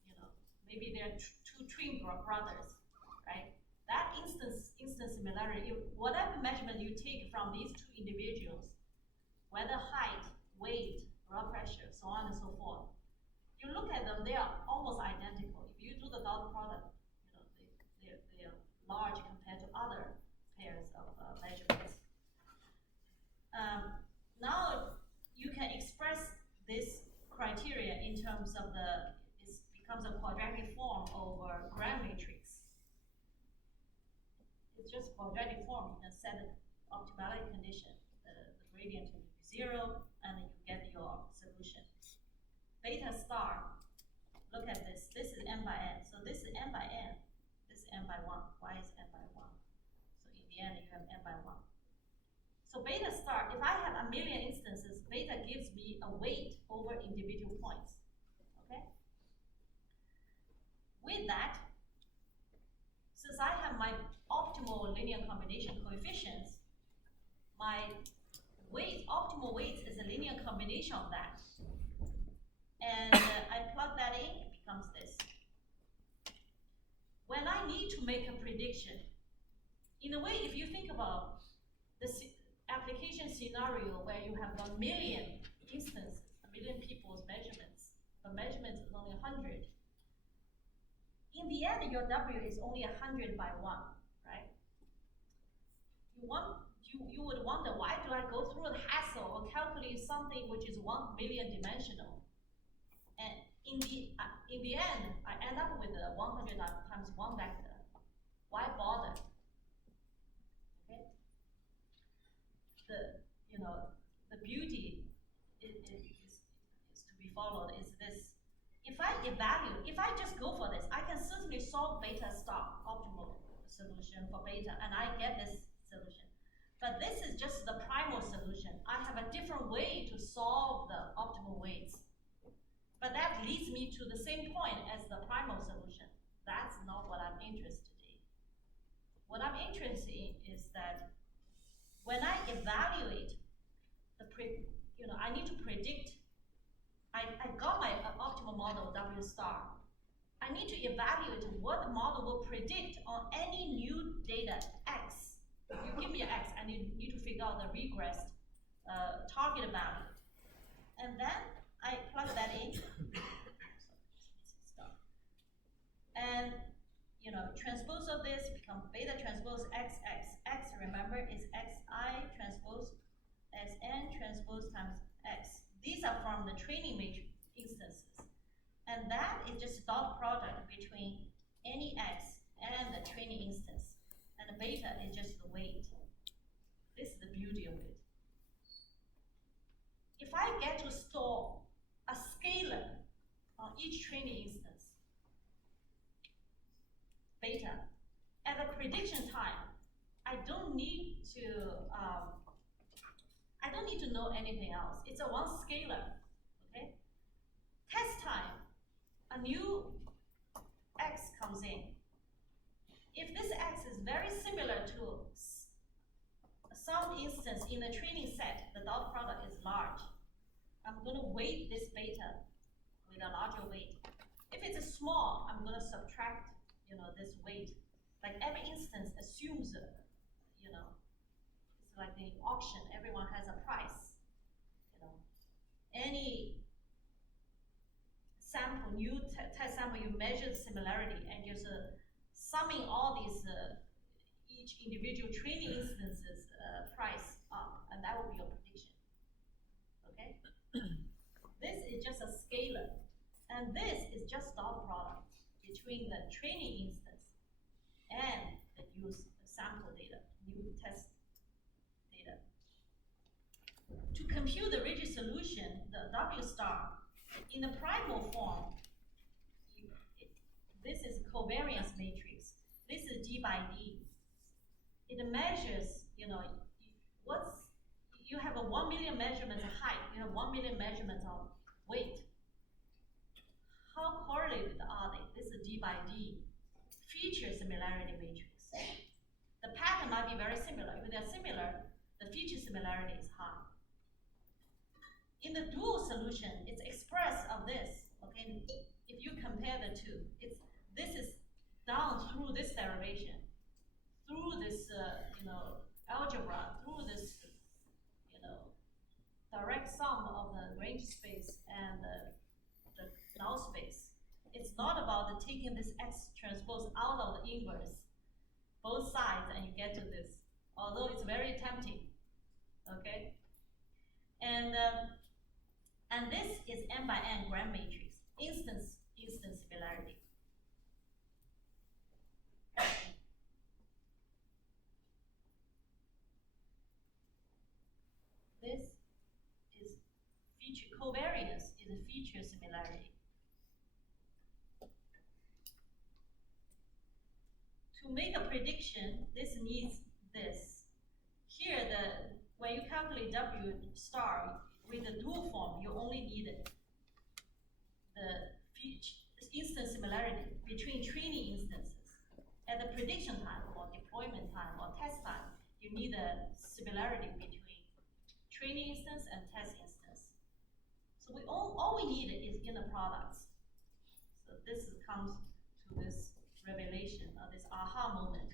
you know, maybe there are two twin brothers, right? That instance similarity, whatever measurement you take from these two individuals, whether height, weight, blood pressure, so on and so forth, you look at them, they are almost identical. If you do the dot product, you know, they are large compared to other pairs of measurements. Now you can express this criteria in terms of it becomes a quadratic form over Gram matrix. It's just quadratic form. You can set the optimality condition, the gradient to be 0, and then you get your solution. Beta star, look at this. This is n by n. So this is n by n. This is n by 1. Why is n by 1? So in the end, you have n by 1. So beta star, if I have a million instances, beta gives me a weight over individual points. Okay? With that, since I have my optimal linear combination coefficients, my optimal weights is a linear combination of that. And I plug that in, it becomes this. When I need to make a prediction, in a way, if you think about the application scenario where you have 1 million instances, 1 million people's measurements, the measurement is only 100. In the end, your W is only 100 by 1, right? You would wonder, why do I go through the hassle of calculating something which is 1 million dimensional? And in the end, I end up with a 100 times 1 vector. Why bother? Okay. The beauty is to be followed is this. If I just go for this, I can certainly solve beta star optimal solution for beta, and I get this solution. But this is just the primal solution. I have a different way to solve the optimal weights. But that leads me to the same point as the primal solution. That's not what I'm interested in. What I'm interested in is that when I evaluate I need to predict. I got my optimal model W star. I need to evaluate what the model will predict on any new data X. You give me X, and you need to figure out the regressed target value. And then I plug that in. And transpose of this becomes beta transpose XX. X, remember, is XI transpose SN transpose times X. These are from the training matrix instances. And that is just dot product between any X and the training instance. And the beta is just the weight. This is the beauty of it. If I get to store a scalar on each training instance, beta, at the prediction time, I don't need to know anything else. It's a one scalar, okay? Test time, a new X comes in. If this X is very similar to some instance in the training set, the dot product is large, I'm gonna weight this beta with a larger weight. If it's small, I'm gonna subtract, this weight. Like every instance assumes, it's like the auction, everyone has a price. Any sample, new test sample, you measure similarity and just summing all these, each individual training instances price up, and that will be your prediction. Okay? This is just a scalar, and this is just dot product between the training instance and the used sample data, new test data. To compute the rigid solution, the W star, in the primal form, this is covariance matrix. This is D by D. It measures, you have a 1 million measurements of height, you have 1 million measurements of weight. How correlated are they? This is D by D. Feature similarity matrix. The pattern might be very similar. If they're similar, the feature similarity is high. In the dual solution, it's express of this, okay? If you compare the two, this is down through this derivation, through this, algebra, through this, direct sum of the range space and the null space. It's not about the taking this X transpose out of the inverse, both sides, and you get to this, although it's very tempting, okay? And this is n by n gram matrix, instance similarity. This is feature covariance is a feature similarity. To make a prediction, this needs this. Here, when you calculate W star with the dual form, you only need the instance similarity between training instances. At the prediction time or deployment time or test time, you need a similarity between training instance and test instance. So all we need is inner products. So this comes to this revelation, or this aha moment.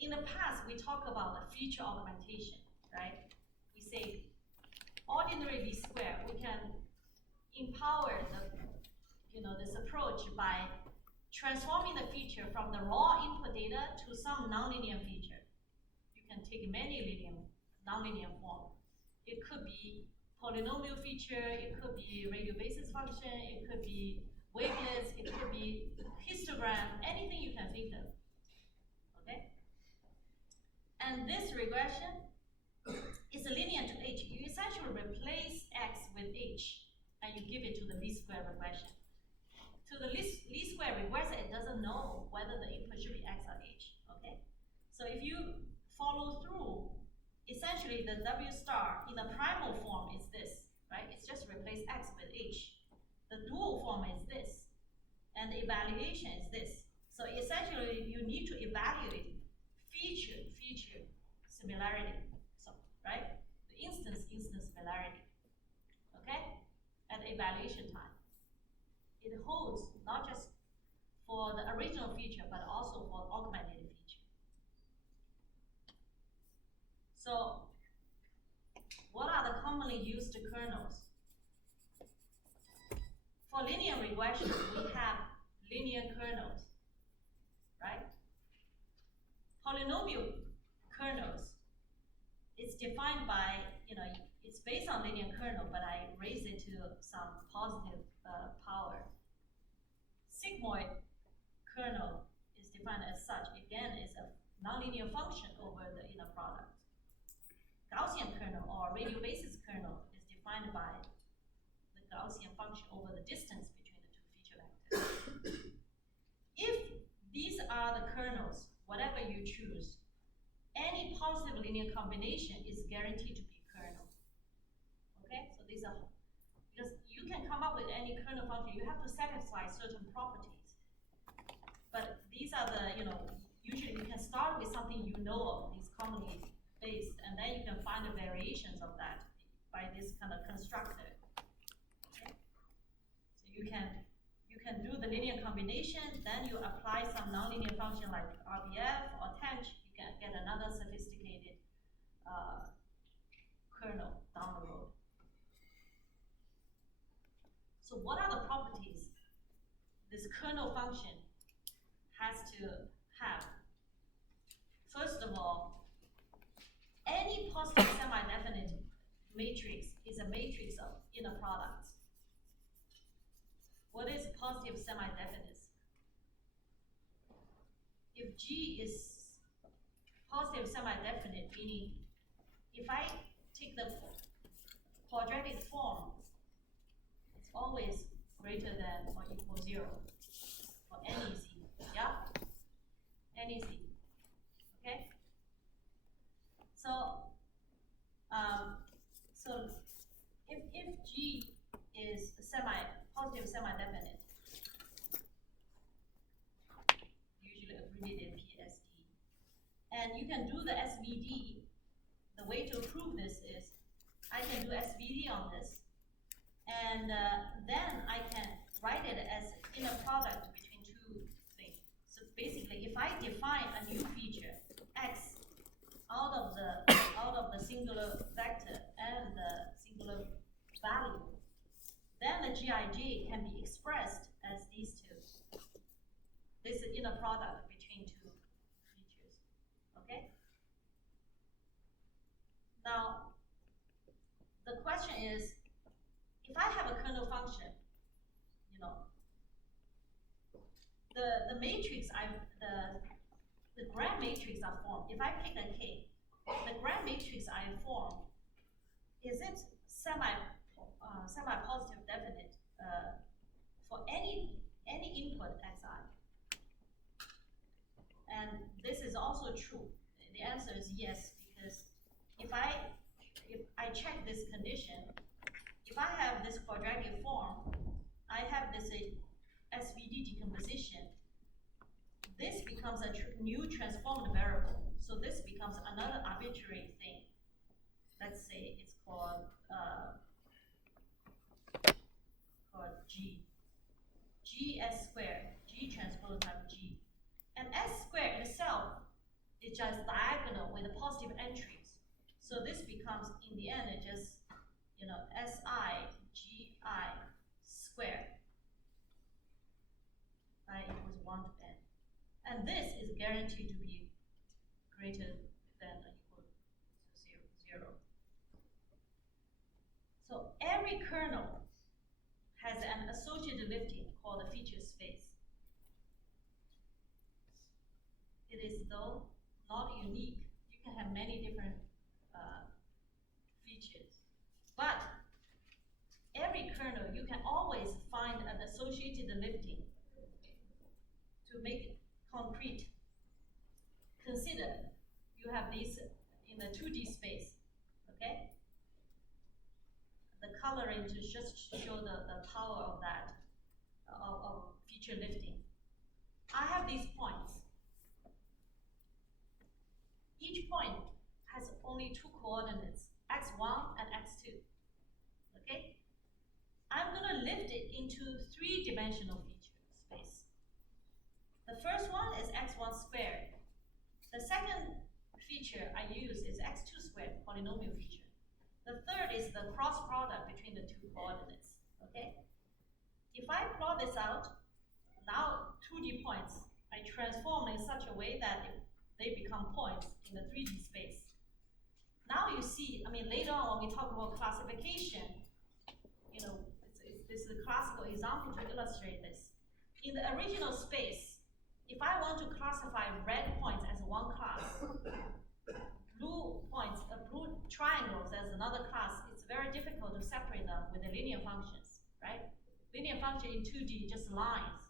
In the past, we talk about the feature augmentation, right? We say ordinary least square, we can empower this approach by transforming the feature from the raw input data to some nonlinear feature. You can take many nonlinear form. It could be polynomial feature, it could be radial basis function, it could be wavelets, it could be histogram, anything you can think of. Okay? And this regression is linear to H. You essentially replace X with H, and you give it to the least square regression. To the least square regressor, it doesn't know whether the input should be X or H, okay? So if you follow through, essentially the W star in the primal form is this, right? It's just replace X with H. The dual form is this, and the evaluation is this. So essentially, you need to evaluate feature similarity, so, right? The instance similarity, okay? At the evaluation time. It holds not just for the original feature, but also for augmented feature. So, what are the commonly used kernels? For linear regression, we have linear kernels, right? Polynomial kernels, it's defined by, it's based on linear kernel, but I raise it to some positive power. Sigmoid kernel is defined as such. Again, it's a nonlinear function over the inner product. Gaussian kernel or radial basis kernel is defined by the Gaussian function over the distance between the two feature vectors. If these are the kernels, whatever you choose, any positive linear combination is guaranteed to be kernel. Okay, so these are, because you can come up with any kernel function, you have to satisfy certain properties. But these are the, usually you can start with something you know of, these commonly based, and then you can find the variations of that by this kind of constructor. Okay? So you can do the linear combination, then you apply some nonlinear function like RBF or tanh, you can get another sophisticated kernel down the road. So what are the properties this kernel function has to have? First of all, any positive semi-definite matrix is a matrix of inner products. What is positive semi-definite? If G is positive semi-definite, meaning if I take the quadratic form, it's always greater than or equal 0 for any Z, yeah? Any Z, okay? So, if G is positive semi-definite, usually abbreviated PSD, And you can do the SVD. The way to prove this is, I can do SVD on this, and then I can write it as inner product between two things. So basically, if I define a new feature, x, out of the singular vector and the singular value, then the GIJ can be expressed as these two. This is inner product between two features. Okay? Now, the question is, if I have a kernel function, you know, the matrix the gram matrix I form, if I pick a K, the gram matrix I form, is it semi-positive definite for any input xi? And this is also true. The answer is yes, because if I check this condition, if I have this quadratic form, I have this SVD decomposition. This becomes a new transformed variable. So this becomes another arbitrary thing. Let's say it's called G. G S squared, G transpose times G. And S squared itself is just diagonal with the positive entries. So this becomes, in the end, it just, you know, SI GI squared. I equals 1 to n. And this is guaranteed to be greater than or equal to 0. So every kernel has an associated lifting called a feature space. It is, though, not unique. You can have many different features. But every kernel, you can always find an associated lifting to make it concrete. Consider you have this in the 2D space, okay? The coloring to just show the power of that, of feature lifting. I have these points. Each point has only two coordinates, x1 and x2, okay? I'm gonna lift it into 3-dimensional feature space. The first one is x1 squared. The second feature I use is x2 squared, polynomial feature. The third is the cross product between the two coordinates, okay? If I plot this out, now 2D points, I transform in such a way that they become points in the 3D space. Now you see, I mean, later on when we talk about classification, you know, this is a classical example to illustrate this. In the original space, if I want to classify red points as one class, blue points, blue triangles as another class, it's very difficult to separate them with the linear functions, right? Linear function in 2D, just lines.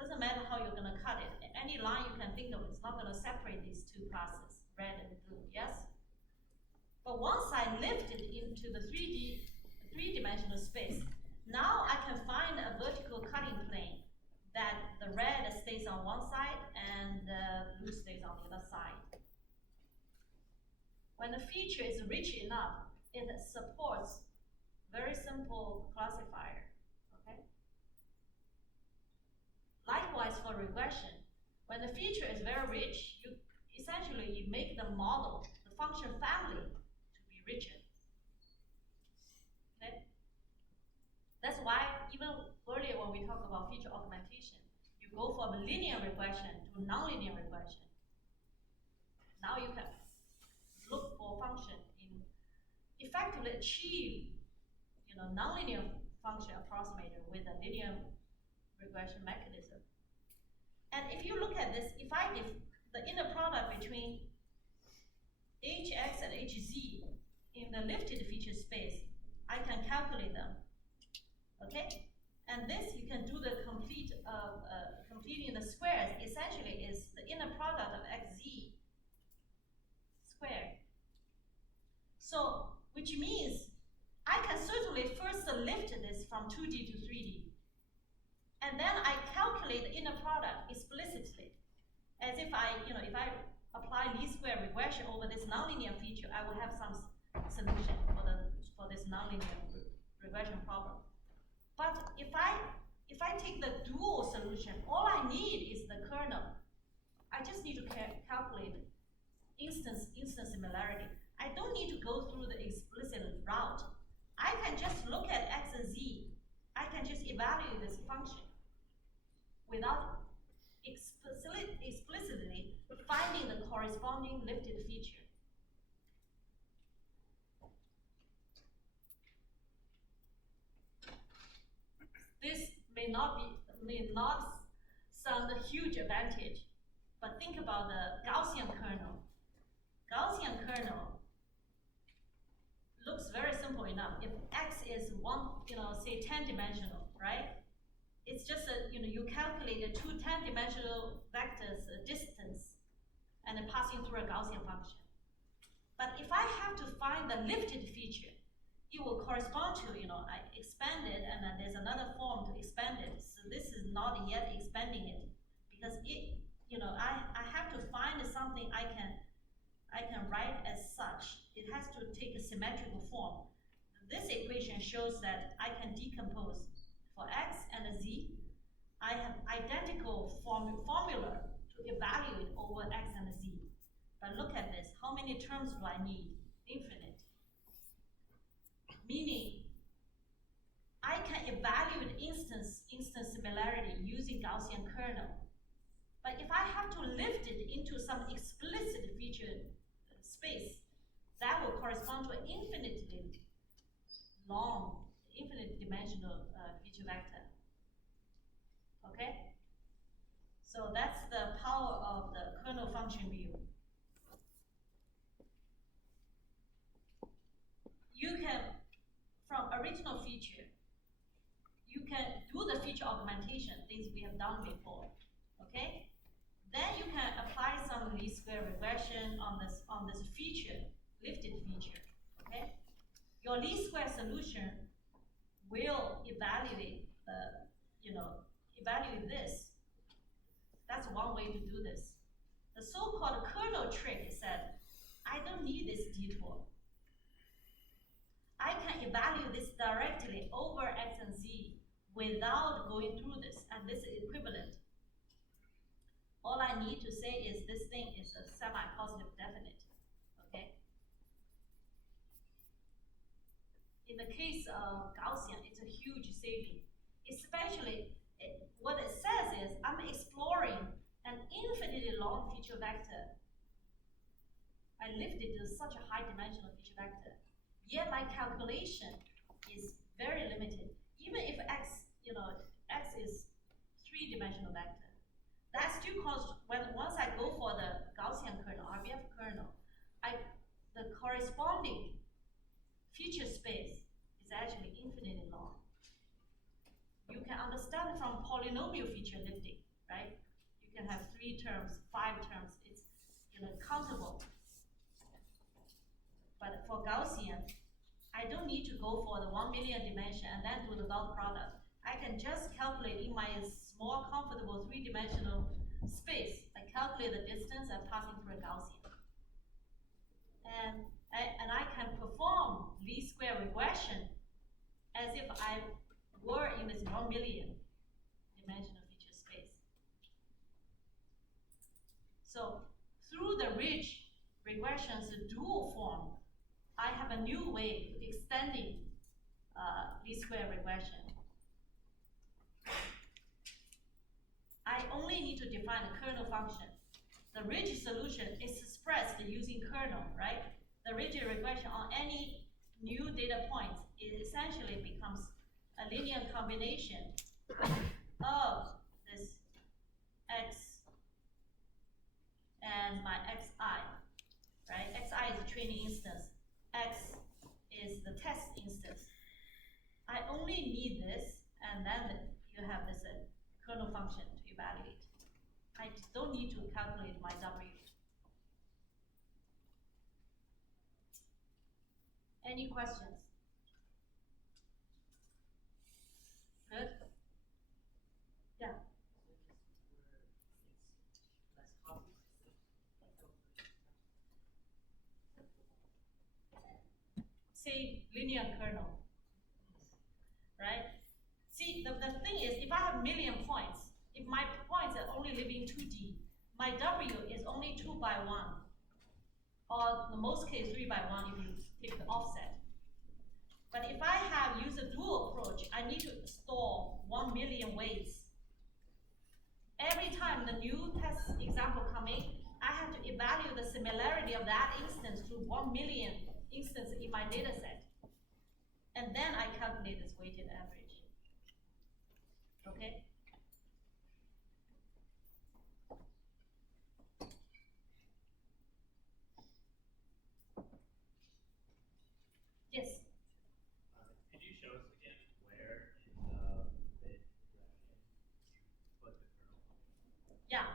Doesn't matter how you're gonna cut it. Any line you can think of, it's not gonna separate these two classes, red and blue, yes? But once I lift it into the 3-dimensional space, now I can find a vertical cutting plane that the red stays on one side and the blue stays on the other side. When the feature is rich enough, it supports very simple classifier, okay? Likewise for regression, when the feature is very rich, you make the model, the function family, to be richer. Okay? That's why even earlier when we talk about feature augmentation, you go from linear regression to nonlinear regression. Now you can look for function in effectively achieve, you know, nonlinear function approximator with a linear regression mechanism. And if you look at this, if I give the inner product between hx and hz in the lifted feature space, I can calculate them, okay? And this you can do the completing the squares, essentially is the inner product of xz squared. So, which means I can certainly first lift this from 2D to 3D. And then I calculate the inner product explicitly, as if I apply least square regression over this nonlinear feature, I will have some solution for this nonlinear regression problem. But if I take the dual solution, all I need is the kernel. I just need to calculate instance similarity. I don't need to go through the explicit route. I can just look at x and z. I can just evaluate this function without explicitly finding the corresponding lifted feature. This may not sound a huge advantage, but think about the Gaussian kernel. Gaussian kernel looks very simple enough. If x is say 10-dimensional, right? It's just you calculate the two 10-dimensional vectors distance and then passing through a Gaussian function. But if I have to find the lifted feature, it will correspond to, I expand it and then there's another form to expand it. So this is not yet expanding it because I have to find something I can write as such. It has to take a symmetrical form. This equation shows that I can decompose for x and a z. I have identical formula to evaluate over x and a z. But look at this, how many terms do I need? Infinite. Meaning, I can evaluate instance similarity using Gaussian kernel. But if I have to lift it into some explicit feature space, that will correspond to an infinitely long, infinite dimensional feature vector. Okay? So that's the power of the kernel function view. You can, from original feature, you can do the feature augmentation, things we have done before. Okay? Then you can apply some least square regression on this feature, lifted feature. Okay? Your least square solution will evaluate evaluate this. That's one way to do this. The so-called kernel trick is that I don't need this detour. I can evaluate this directly over x and z without going through this, and this is equivalent. All I need to say is this thing is a semi-positive definite. Okay? In the case of Gaussian, it's a huge saving. Especially, what it says is I'm exploring an infinitely long feature vector. I lifted to such a high dimensional feature vector. Yet my calculation is very limited. Even if x is 3-dimensional vector, that still costs, once I go for the Gaussian kernel, RBF kernel, the corresponding feature space is actually infinitely long. You can understand from polynomial feature lifting, right? You can have 3 terms, 5 terms, it's countable. But for Gaussian, I don't need to go for the 1 million dimension and then do the dot product. I can just calculate in my small, comfortable 3-dimensional space. I calculate the distance I'm passing through a Gaussian. And I can perform least square regression as if I were in this 1 million dimensional feature space. So through the ridge regression's dual form, I have a new way of extending least square regression. I only need to define a kernel function. The ridge solution is expressed using kernel, right? The ridge regression on any new data points, it essentially becomes a linear combination of this x and my xi, right? Xi is the training instance. X is the test instance. I only need this, and then you have this kernel function to evaluate. I don't need to calculate my W. Any questions? Good? Yeah. linear kernel, right? See, the thing is, if I have a million points, if my points are only living 2D, my W is only 2 by 1, or in most case 3 by 1 if you take the offset. But if I have used a dual approach, I need to store 1 million weights. Every time the new test example come in, I have to evaluate the similarity of that instance to 1 million instances in my data set. And then I calculate this weighted average. Okay? Yes? Could you show us again where in the bit direction you put the kernel? Yeah.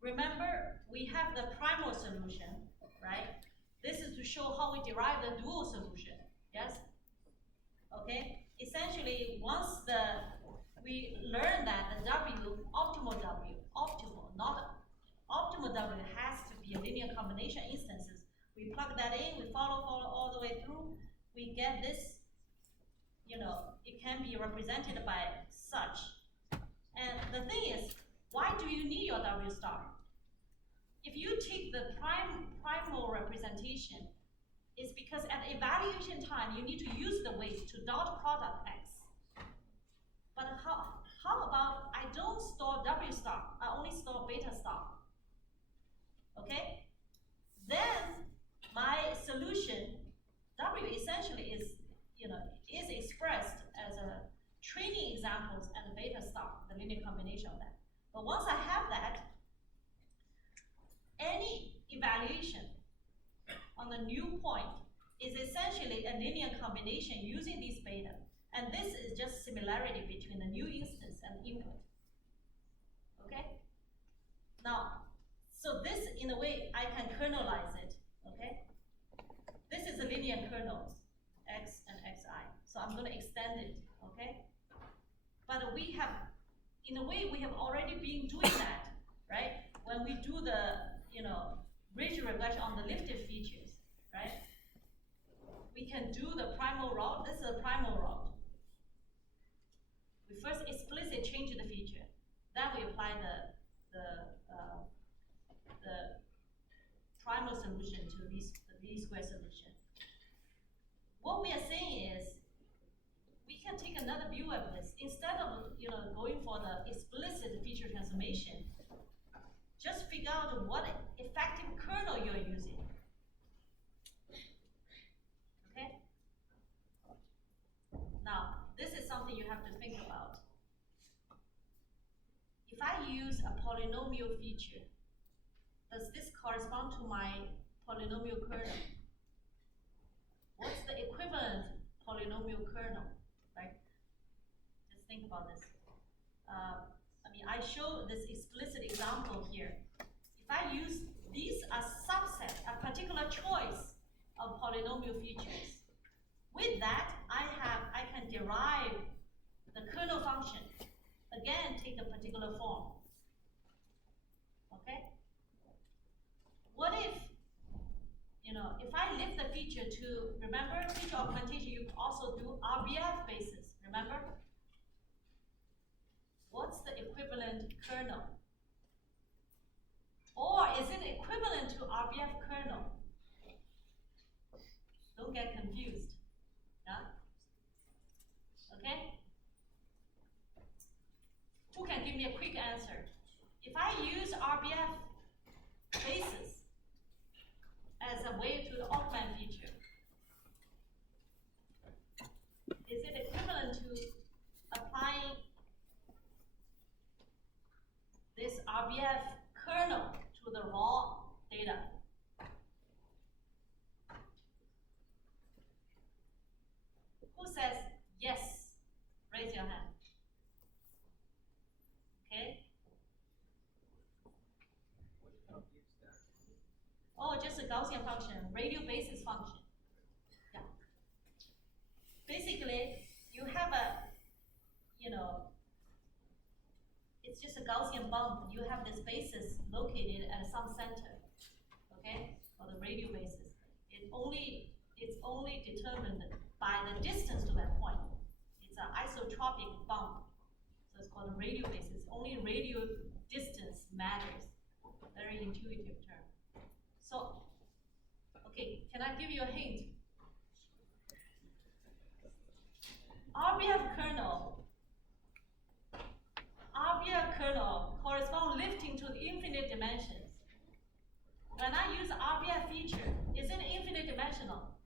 Remember, we have the primal solution, right? This is to show how we derive the dual solution, yes? Okay? Essentially, once we learn that the optimal W has to be a linear combination instances. We plug that in, we follow all the way through, we get this, it can be represented by such. And the thing is, why do you need your W star? If you take the primal representation, it's because at evaluation time, you need to use the weight to dot product X. But how about I don't store W star, I only store beta star? Okay? Then my solution, W essentially is expressed as a training examples and beta star, the linear combination of that. But once I have that, any evaluation on the new point is essentially a linear combination using these beta. And this is just similarity between the new instance and input. Okay? Now, so this, in a way, I can kernelize it. Okay? This is a linear kernel, X and Xi. So I'm going to extend it. Okay? But we have, in a way, we have already been doing that, right? When we do the, ridge regression on the lifted features, right? We can do the primal route. This is a primal route. We first explicitly change the feature, then we apply the primal solution to the least-square solution. What we are saying is, we can take another view of this. Instead of going for the explicit feature transformation, just figure out what effective kernel you're using. Okay? Now, this is something you have to think about. If I use a polynomial feature, does this correspond to my polynomial kernel? What's the equivalent polynomial kernel, right? Just think about this. I show this explicit example here. If I use these as subset, a particular choice of polynomial features, with that, I can derive the kernel function. Again, take a particular form. Okay? What if, if I lift the feature to, remember, feature augmentation, you also do RBF basis, remember? What's the equivalent kernel? Or is it equivalent to RBF kernel? Don't get confused. Yeah? Okay? Who can give me a quick answer? If I use RBF basis as a way to augment feature, is it equivalent to applying this RBF kernel to the raw data? Who says yes? Raise your hand. Okay. Oh, just a Gaussian function, radial basis function. Yeah. Basically, you have a, it's just a Gaussian bump. You have this basis located at some center. Okay. okay, for the radial basis. It's only determined by the distance to that point. It's an isotropic bump, so it's called a radial basis. Only radial distance matters. Very intuitive term. So, okay, can I give you a hint? RBF kernel corresponds lifting to the infinite dimensions. When I use RBF feature, is it infinite dimensional?